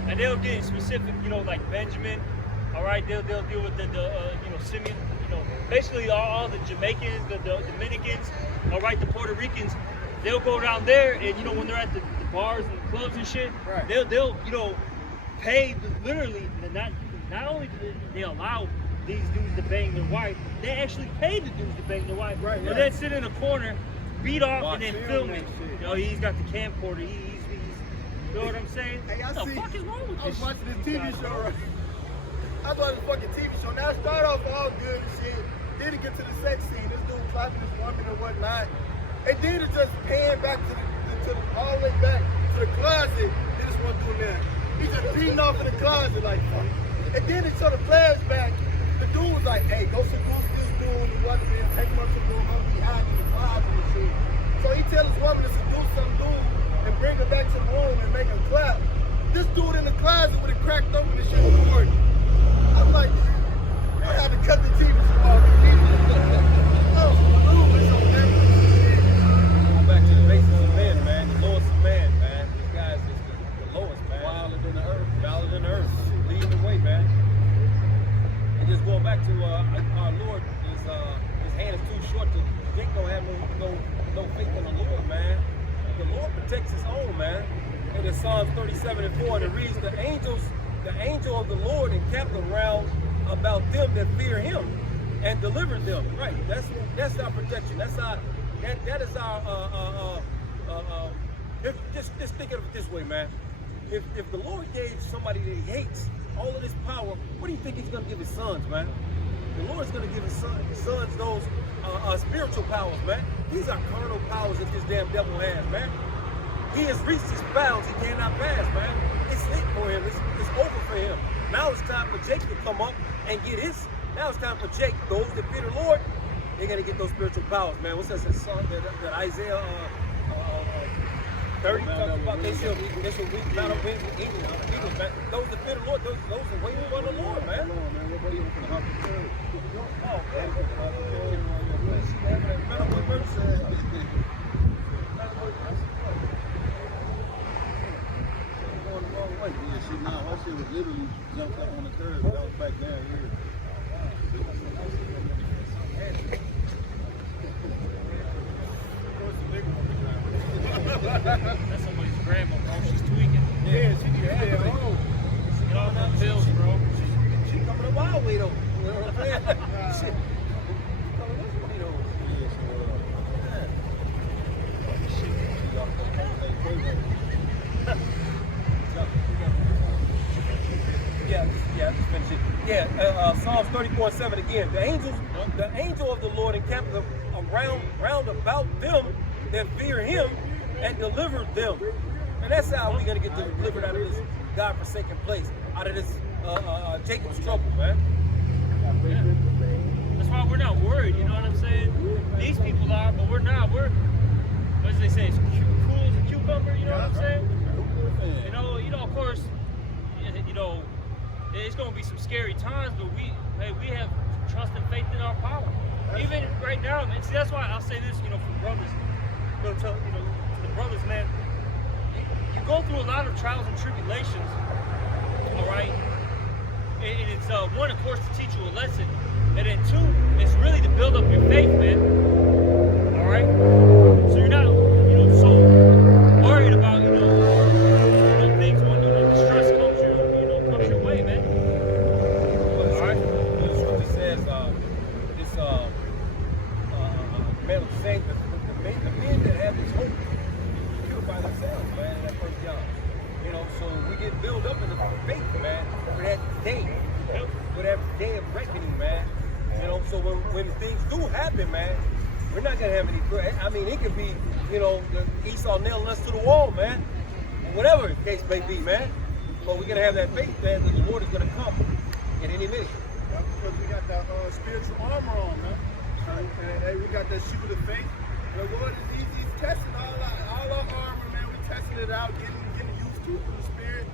and they'll get specific, you know, like Benjamin. All right, they'll deal with the you know, Simeon, you know, basically all the Jamaicans, the Dominicans, all right, the Puerto Ricans. They'll go down there, and you know, when they're at the bars and the clubs and shit, Right. they'll you know, pay literally not only do they allow these dudes to bang their wife, they actually pay the dudes to bang their wife, Right, and right. then sit in a corner, beat off, Watch and then film film it. that shit. You know, he's got the camcorder. He's you know what I'm saying? Hey, I what the see. fuck is wrong with I was this? watching this TV show, right? I was watching this fucking TV show. Now it started off all good and shit. Then it get to the sex scene. This dude clapping this woman and whatnot. And then it just pan back to the all the way back to the closet. This one doing that. He's just beating off in the closet like fuck. And then it sort of flares back. The dude was like, hey, go seduce this dude and what, man, take him up to the room, I'm behind in the closet and shit. So he tell his woman to seduce some dude and bring her back to the room and make her clap. This dude in the closet with it cracked open and shit was working. I'm like, I had to cut the TV show off immediately. Oh, dude, it's so different. Going back to the basis of men, man. The lowest of man, man. These guys is the lowest, man. Wilder than the earth. Wilder than the earth. Leading the way, man. And just going back to our Lord, his hand is too short to Jake don't have no faith in the Lord, man. The Lord protects his own, man. And in Psalms 37:4, it reads, the angel of the Lord encamped around about them that fear him and delivered them. Right. That's our protection. That is our just think of it this way, man. If the Lord gave somebody that he hates all of this power, what do you think he's gonna give his sons, man? The Lord's gonna give his sons those spiritual powers, man. These are carnal powers that this damn devil has, man. He has reached his bounds he cannot pass, man. It's it for him. It's over for him. Now it's time for Jake to come up and get his. Now it's time for Jake. Those that fear the Lord, they're gonna get those spiritual powers, man. What's that song that Isaiah 30 talks about? They shall mount up wings with eagles, man. Those that fear the Lord, those that wait upon the Lord, man. Oh, Yeah, see, now her shit was literally jumped up on the curb. That was back down here. That's somebody's grandma, bro. She's tweaking. Yeah, she need to stay at home. Get off them pills, bro. She coming a wild way though. You know what I'm saying? Shit. She coming this way though. Just finish it. Yeah, Psalms 34:7 again. The angel of the Lord encamped round about them that fear him and delivered them. And that's how we're gonna get delivered out of this God-forsaken place, out of this Jacob's trouble, man. Yeah. That's why we're not worried, you know what I'm saying? These people are, but we're not. We're, what does they say? It's cool as a cucumber, you know what I'm saying? You know, of course, you know, it's gonna be some scary times, but we have trust and faith in our power. Even right now, man. See, that's why I'll say this, you know, for brothers, to the brothers, man. You go through a lot of trials and tribulations, all right? And it's one, of course, to teach you a lesson, and then two, it's really to build up your faith, man. All right. So you're not, so worried about, things when distress comes your way, man. can't have any fear. I mean, it could be, you know, Esau nailing us to the wall, man. Whatever the case may be, man. But we're gonna have that faith, man, that the Lord is gonna come at any minute. Because we got that spiritual armor on, man. And we got that shield of faith. The Lord is he's testing all our armor, man. We testing it out, getting used to it through the Spirit.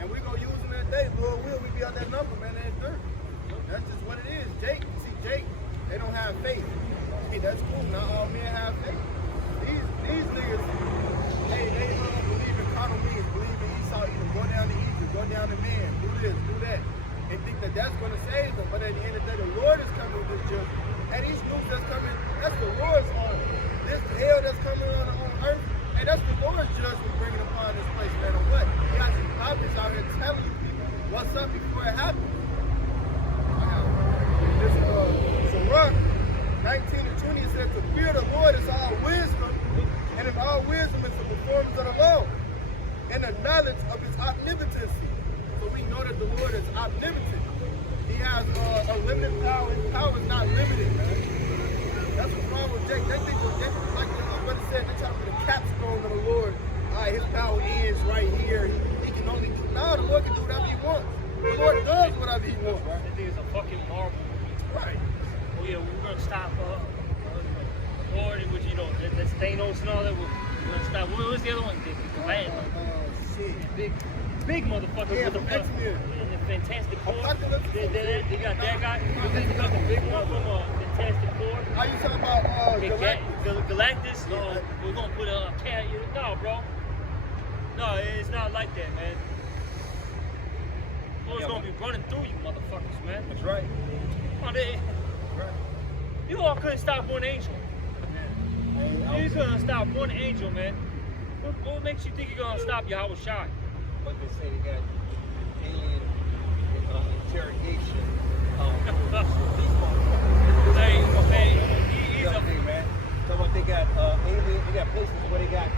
And we're gonna use it in a day. Lord will, we be on that number, man. That's dirt. That's just what it is. Jake, they don't have faith. Hey, that's cool. Not all men have faith. These niggas, they believe in carnal means, believe in Esau, either go down to Egypt, go down to man, do this, do that. They think that that's going to save them. But at the end of the day, the Lord is coming with this judgment. And these news that's coming, that's the Lord's arm. This hell that's coming on earth, and that's the Lord's judgment bringing upon this place, man. And what? You got these prophets out here telling you people what's up before it happens. This Sirach 19 and 20 says, the fear of the Lord is all wisdom, and in all wisdom is the performance of the law, and the knowledge of his omnipotency. So we know that the Lord is omnipotent. He has unlimited power. His power is not limited, man. That's what's wrong with Jake. They think like the brother said, they're trying to put a capstone of the Lord. All right, his power ends right here. He can only do, now the Lord can do whatever he wants. The Lord does whatever he wants, right? That thing is a fucking marvel. Right. Oh yeah, we're gonna stop Lord, which you know, that's Thanos and all that. We're gonna stop. What was the other one? The man. Shit. Big motherfucker Yeah, with the from X-Men. the Fantastic Four. Apocalypse. They got that guy. They got the big one from Fantastic Four. Are you talking about Galactus. Yeah. We're gonna put a cat. No, bro. No, it's not like that, man. Lord's gonna be running through you, motherfuckers, man. That's right. Oh, you all couldn't stop one angel. You couldn't stop one angel, man. What makes you think you're gonna stop Yahweh Shai? But they say they got alien interrogation. He's a man. So what they got alien, they got places where they got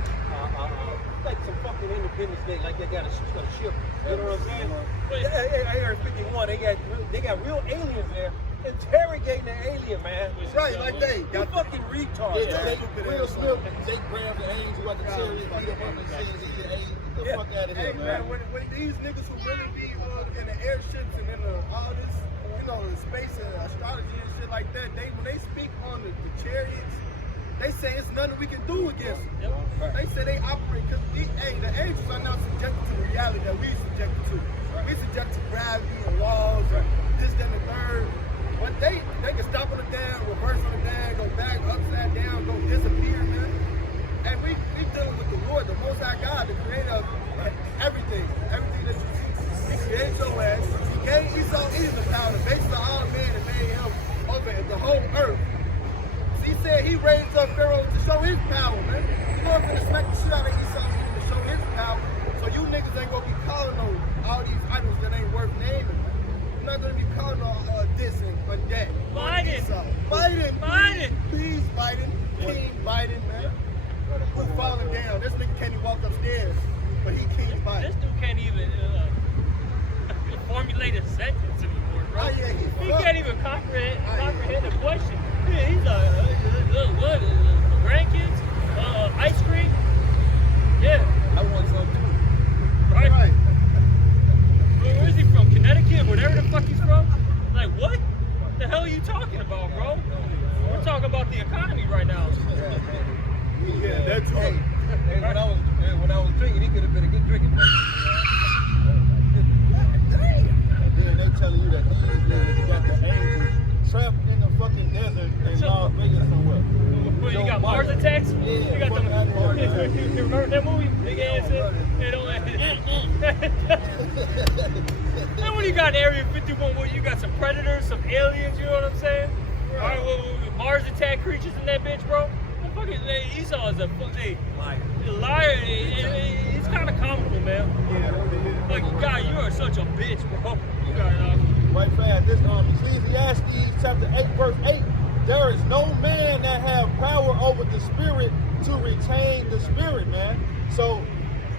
like some fucking Independence Day, like they got a ship. You know what I'm saying? I heard 51. They got real aliens there interrogating the alien, man. Right, like they You fucking retards. Yeah, man. Will Smith, Jake grabbed the angel who had the chariot, beat him up and says he's an angel. Get the fuck out of here, Hey, man. when these niggas who really be in the airships and in all this, you know, the space and astrology and shit like that, when they speak on the chariots, they say it's nothing we can do against them. Yep. They say they operate because the angels are not subjected to the reality that we subjected to. We subject to gravity and laws and this, that, and the third. But they can stop on the dam, reverse on the dam, go back, upside down, go disappear, man. And we dealing with the Lord, the Most High God, the creator of everything that you see. He created your ass. He gave Esau Eden the power to basically all men and made him over the whole earth. So he said he raised up Pharaoh to show his power, man. You know, going to smack the shit out of Esau Eden to show his power. So you niggas ain't gonna be calling on all these idols that ain't worth naming. You're not gonna be calling on this and that. Biden. Please, Biden. King Biden, man. Who's falling down? This nigga can't even walk upstairs, but he King Biden. This dude can't even formulate a sentence anymore, bro. Oh, yeah, He can't even comprehend the question. Yeah, he's what? Grandkids? Ice cream? Yeah. I want some too. Right. Where is he from? Connecticut? Whatever the fuck he's from? Like, what? The hell are you talking about, bro? We're talking about the economy right now. Yeah, that's right. Hey, when I was drinking, he could have been a good drinking man. Then they telling you that these niggas got the angels trapped in the fucking desert in Las Vegas somewhere. Well, you got Mars attacks? Yeah, You got fucking them. Mars attacks. You remember that movie? Big ass. Then when you got Area 51, what you got some predators, some aliens, you know what I'm saying? All right, well, Mars attack creatures in that bitch, bro. Well, fucking Esau is a liar. It's kind of comical, man. Like, God, you are such a bitch, bro. You got Right fast, this Ecclesiastes chapter 8, verse 8. There is no man that have power over the spirit to retain the spirit, man. So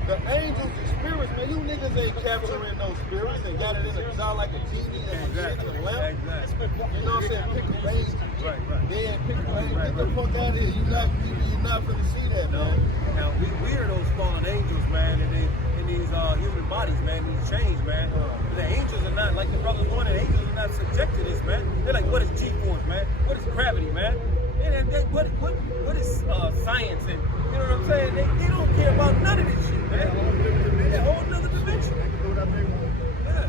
The angels, the spirits, man, you niggas ain't capturing those spirits and got it in a jar like a genie and shit and lamp. You know what I'm saying? Pick a vein. Right. Then pick a vein. Get the fuck out of here. You're not gonna see that, No. man. Now we are those fallen angels, man, in these human bodies, man, these chains, man. The angels are not, like the brothers wanted, angels are not subject to this, man. They're like, what is G-force, man? What is gravity, man? And what is science? And you know what I'm saying? They don't care about none of this shit, man. They're a whole nother dimension. Yeah.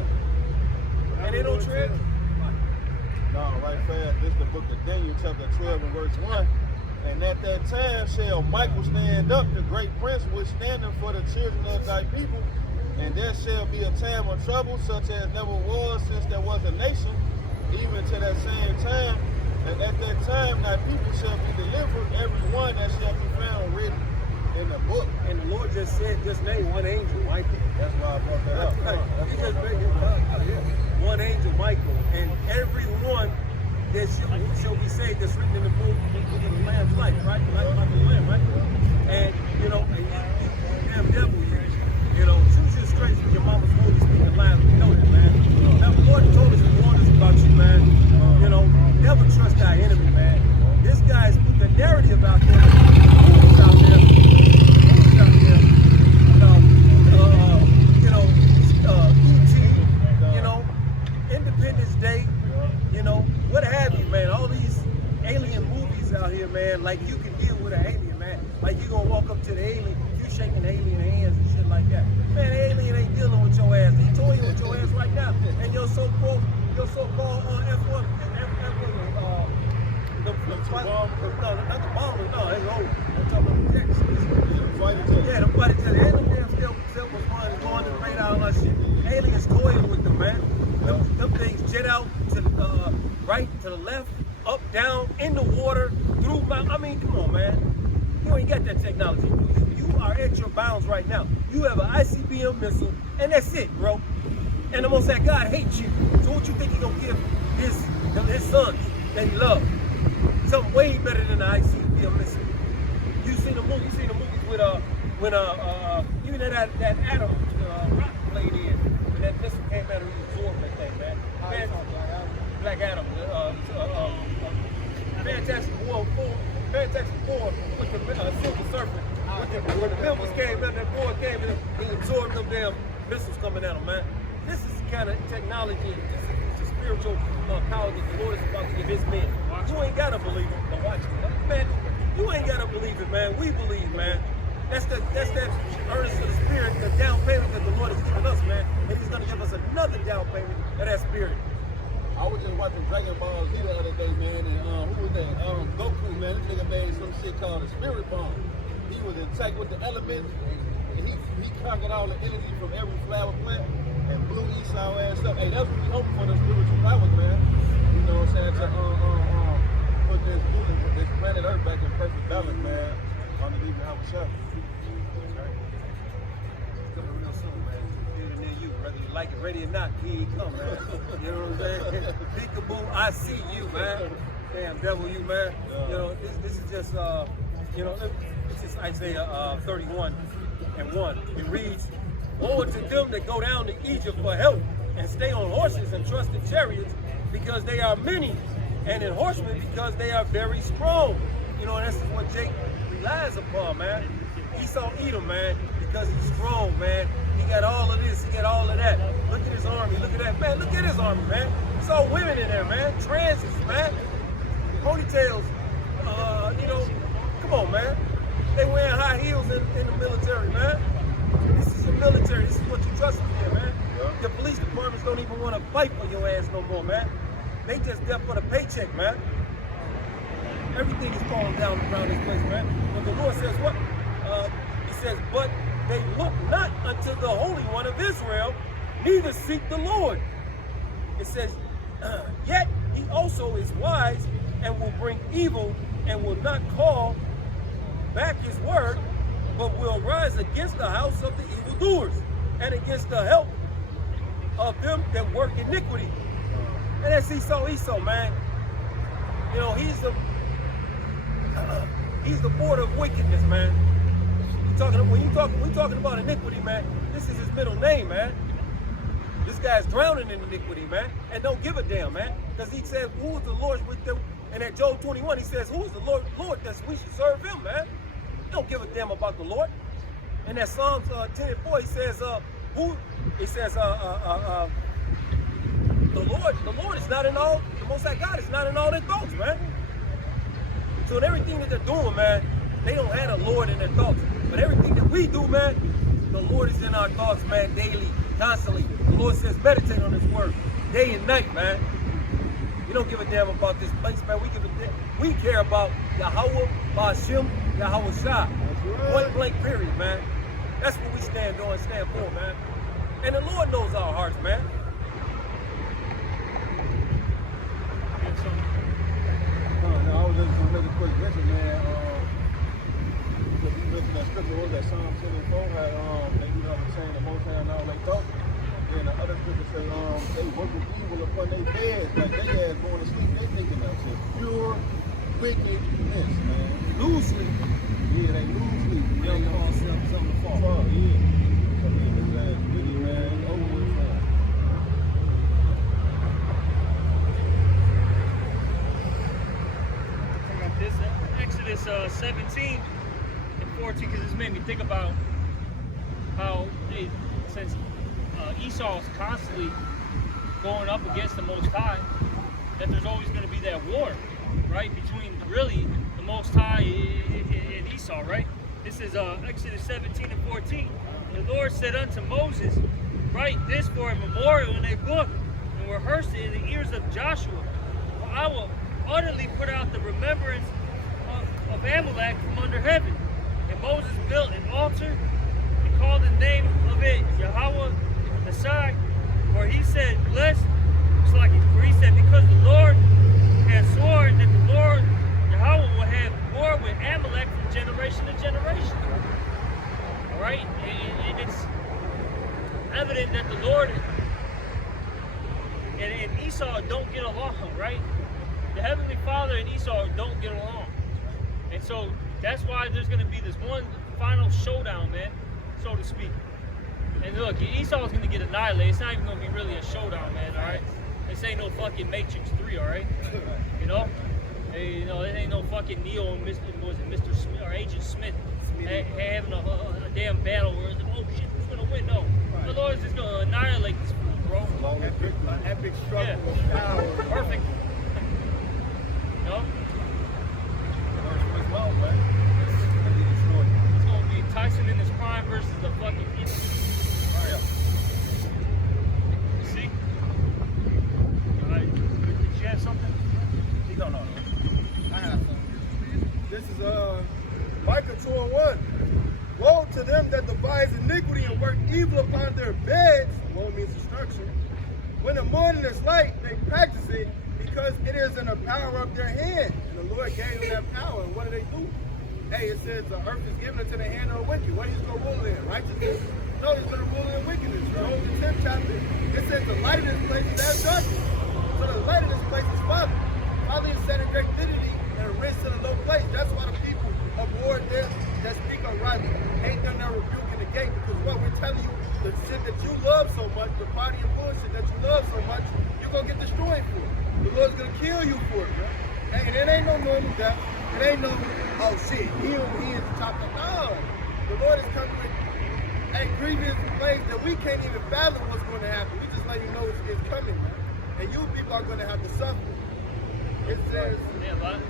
And they don't tread. No, right fast. This is the book of Daniel, chapter 12 and verse 1. And at that time shall Michael stand up, the great prince, withstanding for the children of thy people. And there shall be a time of trouble, such as never was since there was a nation, even to that same time. And at that time thy people shall be delivered, every one that shall be found written in the book. And the Lord just named one angel, Michael. That's why I brought that up. He just made it one angel, Michael, and everyone that shall be saved that's written in the book of the Lamb's life, right? The life of the Lamb, right? And you know, and you damn devil, you know, choose your strength from your mama's holy speaking lies. We know that, man. Now the Lord told us and warned us about you, man. You know, never trust thy enemy, man. This guy's put the narrative out there. Who's out there? Who's out there? E.T., you know, Independence Day, you know, what have you, man. All these alien movies out here, man, like you can deal with an alien, man. Like you gonna walk up to the alien, you shaking alien hands and shit like that. Man, the alien ain't dealing with your ass. He toying with your ass right now. And your so-called F1, not the bomber, no, it's old. I'm talking about the yeah, the fighter jet. Ain't no damn still was running, going to the radar and all that shit. Aliens toying with them, man. Them things jet out to the right, to the left, up, down, in the water, through I mean, come on, man. You ain't got that technology. You are at your bounds right now. You have an ICBM missile, and that's it, bro. And the Most High God hates you. So what you think he gonna give his sons that he loves? Something way better than the ICBM missile. You seen the movies with when even that atom rock played in, when that missile came out, he absorbed that thing, man. Black Adam, Fantastic Four with the Silver Surfer. When the missiles came in, that boy came in, he absorbed them damn missiles coming at him, man. This is the kind of technology, this is the spiritual power that the Lord is about to give his men. You ain't gotta believe it, but watch it. Man, you ain't gotta believe it, man. We believe, man. That's that earnest of the spirit, the down payment that the Lord has given us, man. And he's gonna give us another down payment of that spirit. I was just watching Dragon Ball Z the other day, man, and who was that? Goku, man. This nigga made some shit called a spirit bomb. He was in touch with the elements, and he conquered all the energy from every flower plant and blew Esau ass up. Hey, that's what we hoping for, the spiritual powers, man. You know what I'm saying? To put this planet Earth back in perfect balance, man. Underneath the house shop. Coming real soon, man. Bigger than you, whether you like it ready or not, here he come, man. You know what I'm saying? Peekaboo, I see you, man. Damn devil, you, man. You know, this is just, you know, this is Isaiah 31:1. It reads, "Woe to them that go down to Egypt for help and stay on horses and trust in chariots, because they are many, and in horsemen because they are very strong." You know, and this is what Jake relies upon, man. Esau Edom, man, because he's strong, man. He got all of this, he got all of that. Look at his army, look at that, man. Look at his army, man. It's all women in there, man. Transes, man. Ponytails, you know, come on, man. They wearing high heels in the military, man. This is the military. This is what you trust in here, man. The police departments don't even want to fight for your ass no more, man. They just there for the paycheck, man. Everything is falling down around this place, man. But the Lord says what? He says, but they look not unto the Holy One of Israel, neither seek the Lord. It says, yet he also is wise and will bring evil and will not call back his word, but will rise against the house of the evildoers and against the help of them that work iniquity. And that's Esau, man. You know, he's the border of wickedness, man. we talking about iniquity, man, this is his middle name, man. This guy's drowning in iniquity, man, and don't give a damn, man. Because he said, who is the Lord with them? And at Job 21, he says, who is the Lord that we should serve him, man? He don't give a damn about the Lord. And at Psalms 10:4, he says, the Lord is not in all, the Most High God is not in all their thoughts, man. So in everything that they're doing, man, they don't have the Lord in their thoughts. But everything that we do, man, the Lord is in our thoughts, man, daily, constantly. The Lord says, meditate on his word, day and night, man. We don't give a damn about this place, man. We care about Yahweh, Ba'ashem, Yahweh Shah. Point blank period, man. That's what we stand for, man. And the Lord knows our hearts, man. No, I was just gonna make a quick mention, man. Because you mentioned that scripture, what was that Psalm 24 had, they do not saying the Most High now like thoughts. And the other scripture says, they working evil upon their beds, like they ass going to sleep, they thinking that's just pure wickedness, man. Lose sleep. Yeah, they lose sleep. They don't call something to fall. Yeah. I mean, this ass wicked, man. It's over with, man. This Exodus 17 and 14, because this made me think about how since Esau is constantly going up against the Most High, that there's always going to be that war, right, between really the Most High and Esau, right? This is Exodus 17 and 14. The Lord said unto Moses, write this for a memorial in a book, and rehearse it in the ears of Joshua. For I will utterly put out the remembrance of Amalek from under heaven. And Moses built an altar and called the name of it Yahweh Nisai, for he said, blessed, for he said, because the Lord has sworn that the Lord Yahweh will have war with Amalek from generation to generation. All right, and it's evident that the Lord and Esau don't get along, right? The Heavenly Father and Esau don't get along. And so that's why there's going to be this one final showdown, man, so to speak. And look, Esau is going to get annihilated. It's not even going to be really a showdown, man, all right? This ain't no fucking Matrix 3, all right? You know? Hey, you know, it ain't no fucking Neo and Mr. Smith or Agent Smith having a damn battle where it's, oh shit, who's going to win? No. The Lord's just going to annihilate this fool, bro. Epic struggle Yeah. of power. Perfect. You know? Well, man. It's going to be Tyson in his prime versus the fucking You see? Did you have something? No. I have something. This is Micah 2:1. Woe to them that devise iniquity and work evil upon their beds. Woe means destruction. When the morning is light, they practice it because it is in the power of their hand. And the Lord gave them that power. And what do? Hey, it says the earth is given into the hand of the wicked. What he's going to rule in? Righteousness? No, he's going to rule in wickedness. Job the 10th chapter, it says the light of this place is as darkness. So the light of this place is Father. Father is set in great dignity and raised to the low place. That's why the people abhor them that speak unrightly. Hate them that rebuke in the gate. Because what we're telling you, the shit that you love so much, the body of bullshit that you love so much, you're going to get destroyed for it. The Lord's going to kill you for it, bro. And it ain't no normal death. It ain't no, oh shit, he is chopped up. No. The Lord is coming with grievous ways that we can't even fathom what's going to happen. We just let you know it's coming, man. And you people are going to have to suffer. It says, yeah, but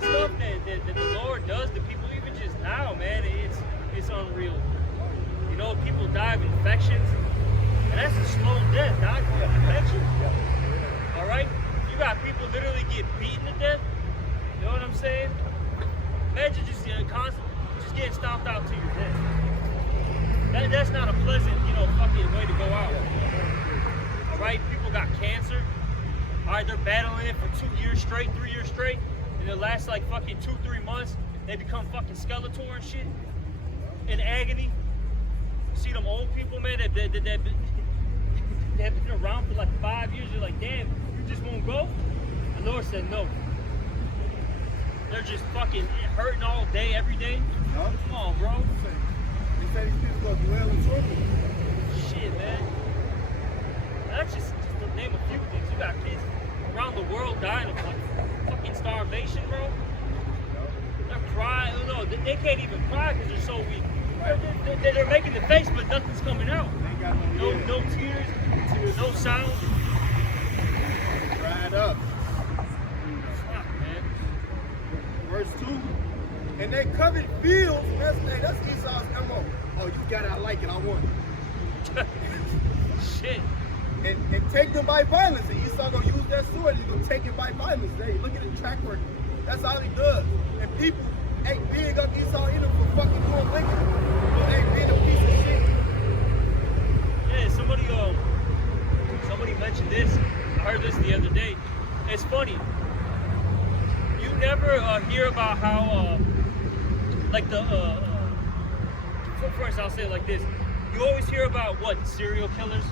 the stuff that the Lord does to people, even just now, man, it's unreal. You know, people die of infections, and that's a slow death, die from infection. All right? You got people literally get beaten to death. You know what I'm saying? Imagine just getting stomped out to your death. That's not a pleasant, fucking way to go out. All right? People got cancer. All right, they're battling it for 2 years straight, 3 years straight, and it lasts like fucking 2-3 months. They become fucking Skeletor and shit in agony. You see them old people, man, that have been around for like 5 years. You're like, damn, you just won't go? The Lord said no. They're just fucking hurting all day, every day? Yup. Come on, bro. They say these people go dwell in circles. Shit, man. That's just to name a few things. You got kids around the world dying of like fucking starvation, bro. They're crying. No, they can't even cry because they're so weak. They're making the face, but nothing's coming out. They ain't got No tears, no sound. Dried up. Fuck, man. Verse 2. And they covered fields. That's Esau's MO. Oh, you got it, I like it, I want it. Shit. And take them by violence. And Esau gonna use that sword, he's gonna take it by violence. Hey, look at the track record. That's all he does. And people ain't big up Esau either for fucking doing wicked. But they being a piece of shit. Yeah, somebody mentioned this. I heard this the other day. It's funny. You never hear about how, like the, first I'll say it like this. You always hear about what, serial killers?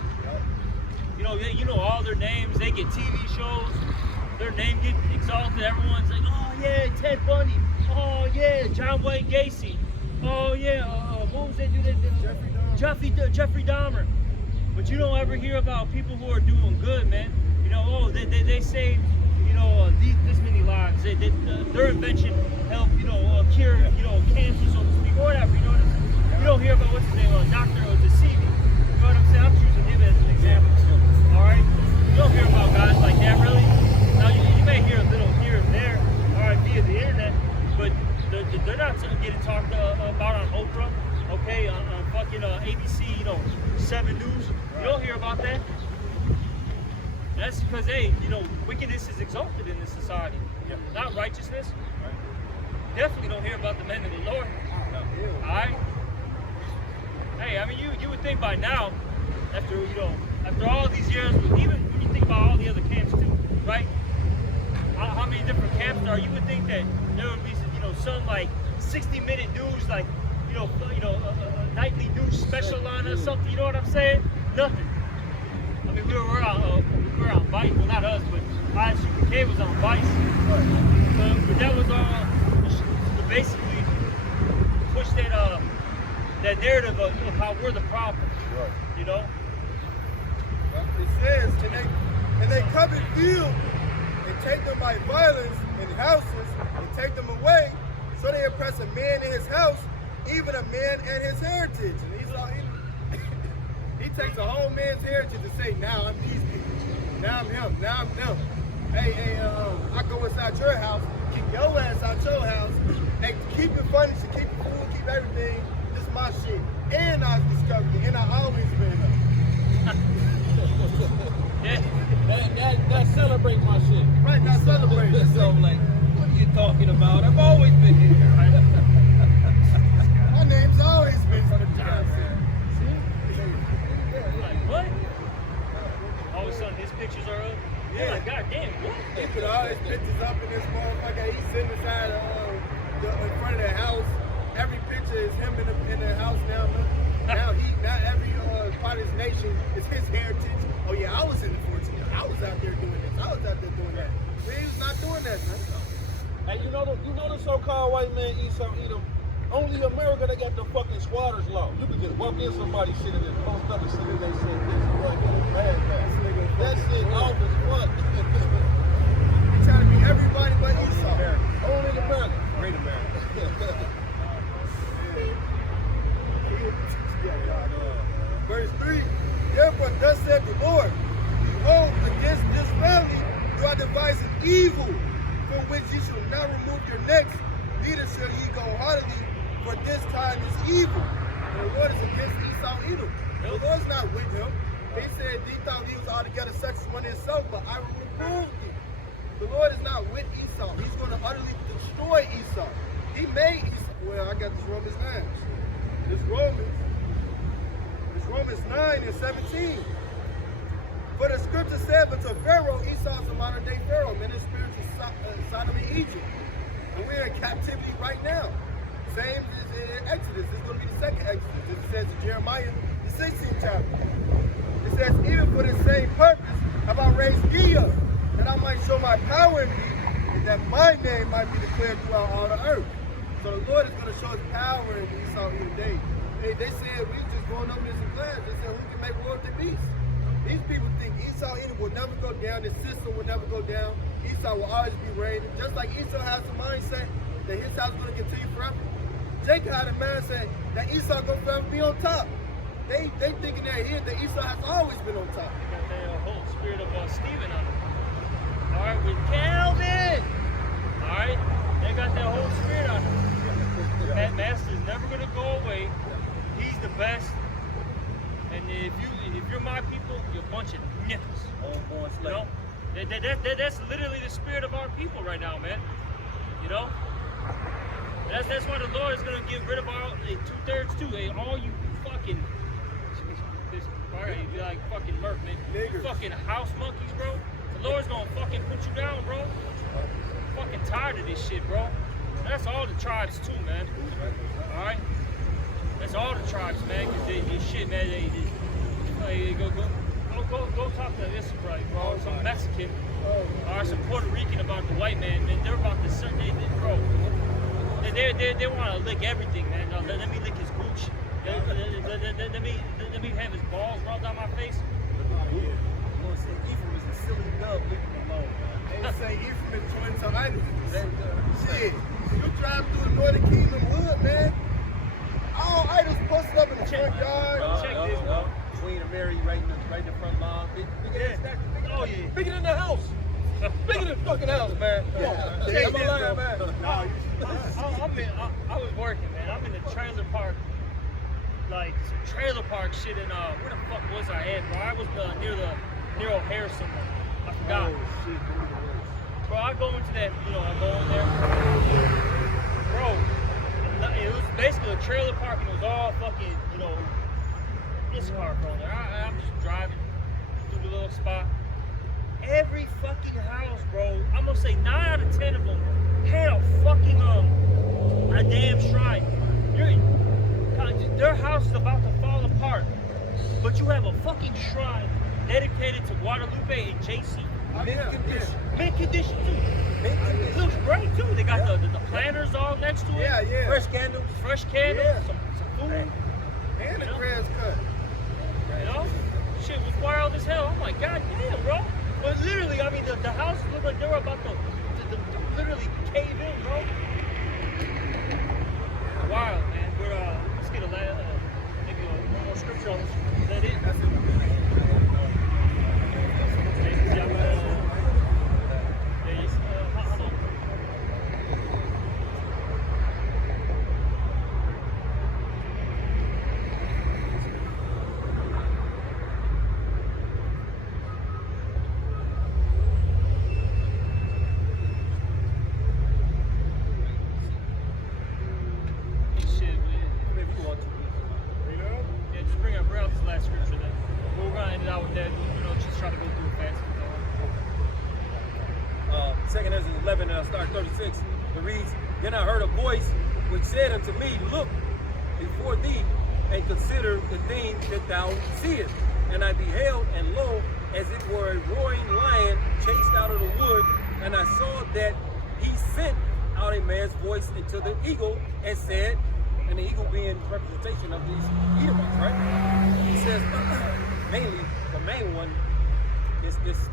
You know all their names. They get TV shows. Their name get exalted. Everyone's like, oh yeah, Ted Bundy. Oh yeah, John Wayne Gacy. Oh yeah, what was that dude? Jeffrey Dahmer. But you don't ever hear about people who are doing good, man. You know, oh, they saved, this many lives. Their invention helped, cure, cancer, so to speak, or whatever. You know what I'm saying? You don't hear about what's his name, Dr. Deceiving. You know what I'm saying? I'm choosing him as an example. All right? You don't hear about guys like that, really. Now, you may hear a little here and there, all right, via the internet, but they're not getting talked about on Oprah, okay, on fucking ABC, 7 News. You don't hear about that. That's because, hey, wickedness is exalted in this society. Yeah. Not righteousness. Right. Definitely don't hear about the men of the Lord. No. Alright? Hey, I mean, you would think by now, after all these years, even when you think about all the other camps too, right? How many different camps there are? You would think that there would be, some like 60-minute news, like, a nightly news special on us, something. You know what I'm saying? Nothing. I mean, we were on Vice. Well, not us, but ISUPK was on Vice. But that was all to basically push that narrative of how we're the problem. Right. You know? It says, and they covered field and take them by violence in houses and take them away, so they oppress a man in his house, even a man and his heritage. And he takes a whole man's heritage to say, now I'm these people, now I'm him, now I'm them. Hey, I go inside your house, keep your ass out your house, and keep it furnished, keep it food, keep everything. This is my shit. And I've discovered it, and I always been up. Yeah. That celebrate my shit. Right, now celebrate. So like, what are you talking about? I've always been here. My name's always been for the Johnson. Like, what? All of a sudden, his pictures are up? Yeah. Like, God damn, what? He put all his pictures up in this motherfucker. He's sitting inside in front of the house. Every picture is him in the house now. Now every part of his nation is his heritage. Oh yeah, I was in the 14. I was out there doing this. I was out there doing that. But he was not doing that, man. And you know the so-called white man Esau Edom. Only America that got the fucking squatters law. You can just walk in somebody's shit and then post up and see if they said this right there. That shit off as fuck. He's trying to be everybody but Esau. Only in America. Great America. Verse 3, therefore thus said the Lord, behold, against this family you are devising evil, from which ye shall not remove your necks, neither shall ye go heartily, for this time is evil. And the Lord is against Esau Edom. The Lord's not with him. He said he thought he was altogether sexual one himself, but I will reprove thee. The Lord is not with Esau. He's going to utterly destroy Esau. He made Esau. Well, I got this Romans 9. This Romans 9 and 17. For the scripture said unto Pharaoh, Esau is a modern day Pharaoh, man, it's spiritual Sodom and Egypt. And we're in captivity right now. Same as in Exodus. This is going to be the second Exodus. This says in Jeremiah, the 16th chapter. It says, even for the same purpose have I raised thee up, that I might show my power in thee, and that my name might be declared throughout all the earth. So the Lord is going to show his power in Esau here today. They said we just going over this in class. They said who can make war with the beast? These people think Esau will never go down. This system will never go down. Esau will always be reigning. Just like Esau has the mindset that his house is going to continue forever. Jacob had a mindset that Esau going to forever be on top. They thinking they're here that Esau has always been on top. They got the whole spirit of Stephen on them. All right, with Calvin. All right, they got that whole spirit on them. That master's never gonna go away. He's the best. And if you're my people, you're a bunch of nippers. Homeborn You know, slave. that's literally the spirit of our people right now, man. You know, that's why the Lord is gonna get rid of all 2/3 too. Hey, all you fucking, you like fucking Murph, man. You fucking house monkeys, bro. The Lord's gonna fucking put you down, bro. I'm fucking tired of this shit, bro. That's all the tribes too, man. All right. That's all the tribes, man. Cause they shit, man. They go talk to this, bro. Some Mexican, or some Puerto Rican about the white man. Man, they're about to bro. They want to lick everything, man. Let me lick his gooch. Let me have his balls rolled down my face. You want to say Ephraim is a silly dove, leave him alone, man. They say Ephraim is joined some idols. Shit, you drive through the Northern Kingdom hood, man. All idols posted up in the front yard. Check this, bro. Queen of Mary right in the front lawn. Oh, yeah. Bigger than the house. Bigger than the fucking house, man. Come on. Check Am this, I lying, bro. man? I was working, man. I'm in the trailer park, like some trailer park shit, and where the fuck was I at, bro? I was near O'Hare somewhere. I forgot. Bro, I go into that, I go in there. Bro, it was basically a trailer park, and it was all fucking, this car on there. I'm just driving through the little spot. Every fucking house, bro, I'm gonna say 9 out of 10 of them had a fucking, a damn shrine. Their house is about to fall apart, but you have a fucking shrine dedicated to Guadalupe and JC. Mint condition too. It looks great too. They got the planters all next to it. Yeah. Fresh candles, some food. And the grass cut. Shit was wild as hell. I'm like, God damn, bro. But literally, I mean, the houses look like they were about to literally cave in, bro. Wild, man. Let's get maybe one more scripture on this. Is that it? That's it. Then I heard a voice which said unto me, Look before thee, and consider the thing that thou seest. And I beheld, and lo, as it were a roaring lion chased out of the wood, and I saw that he sent out a man's voice into the eagle, and said, and the eagle being representation of these Edomites, right? He says, mainly, the main one is this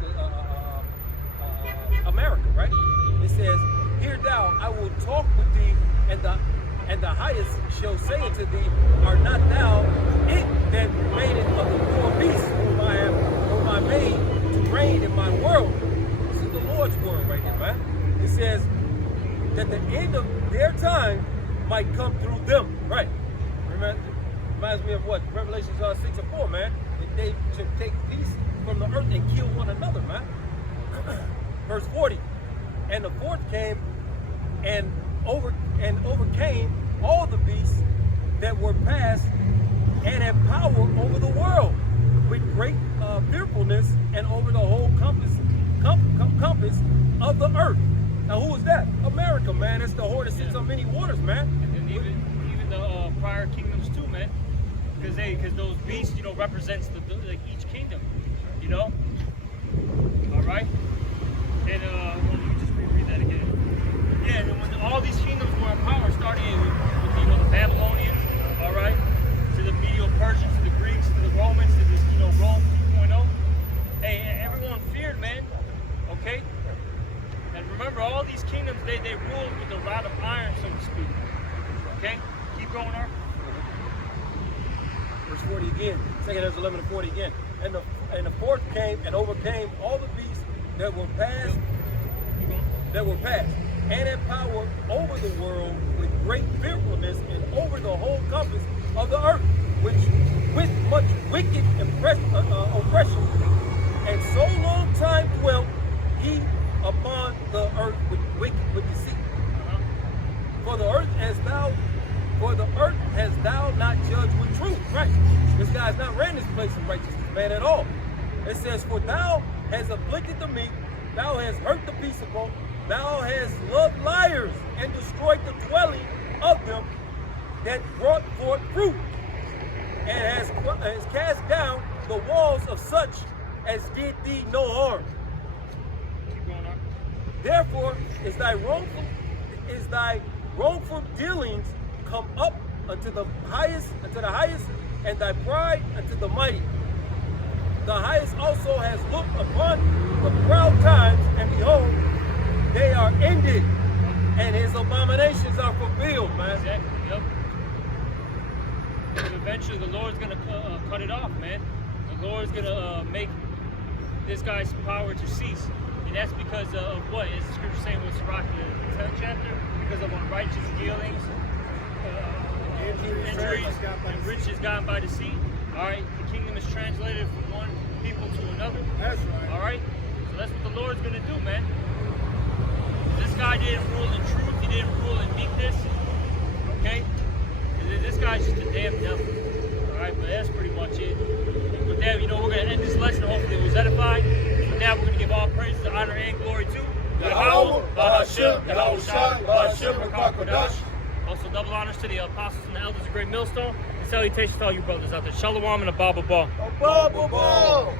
America, right? It says, Hear thou, I will talk with thee, and the highest shall say unto thee, Art not thou it that reigneth of the four beasts whom I made to reign in my world? This is the Lord's word right here, man. It says that the end of their time might come through them, right? Reminds me of what? Revelations 6 and 4, man. That they should take peace from the earth and kill one another, man. Verse 40. And the fourth came and overcame all the beasts that were past and had power over the world with great fearfulness and over the whole compass of the earth. Now who is that? America, man. It's the whore that sits on many waters, man. And even the prior kingdoms too, man. Because those beasts, represents like each kingdom, All right. And let me just reread that again. Yeah, and when all these kingdoms were our power, starting with the Babylonians, all right, to the Medo-Persians, to the Greeks, to the Romans, to this Rome 2.0. Hey, everyone feared, man. Okay. And remember, all these kingdoms they ruled with a rod of iron, so to speak. Okay. Keep going, Art. Verse 40 again. 2 Ezra 11 and 40 again. And the fourth came and overcame all the beasts that were passed, and had power over the world with great fearfulness and over the whole compass of the earth, which with much wicked oppression, and so long time dwelt he upon the earth with deceit. For the earth has thou not judged with truth. Right. This guy's not ran this place in righteousness, man, at all. It says, for thou hast afflicted the meek, thou hast hurt the peaceable, thou hast loved liars, and destroyed the dwelling of them that brought forth fruit, and has cast down the walls of such as did thee no harm. Keep going, Art. Therefore is thy wrongful dealings come up unto the highest, and thy pride unto the mighty. The highest also has looked upon the proud times, and behold, they are ended, and his abominations are fulfilled, man. Exactly. Yep. And eventually, the Lord's gonna cut it off, man. The Lord's gonna make this guy's power to cease, and that's because of what is the scripture saying with Sirach in the 10th chapter? Because of unrighteous dealings, injuries, and riches gotten by deceit. All right, the kingdom is translated from one people to another. That's right. All right, so that's what the Lord's gonna do, man. This guy didn't rule in truth. He didn't rule in meekness. Okay, this guy's just a damn devil. All right, but that's pretty much it. With that, we're gonna end this lesson. Hopefully, it was edifying. With that, we're gonna give all praise, honor, and glory to Yahweh, Bahashim, Yahushua, Bahashim, Rakakodash. Also, double honors to the apostles and the elders of Great Millstone. And salutations to all you brothers out there. Shalom and a Baba Ba. Abba, Abba.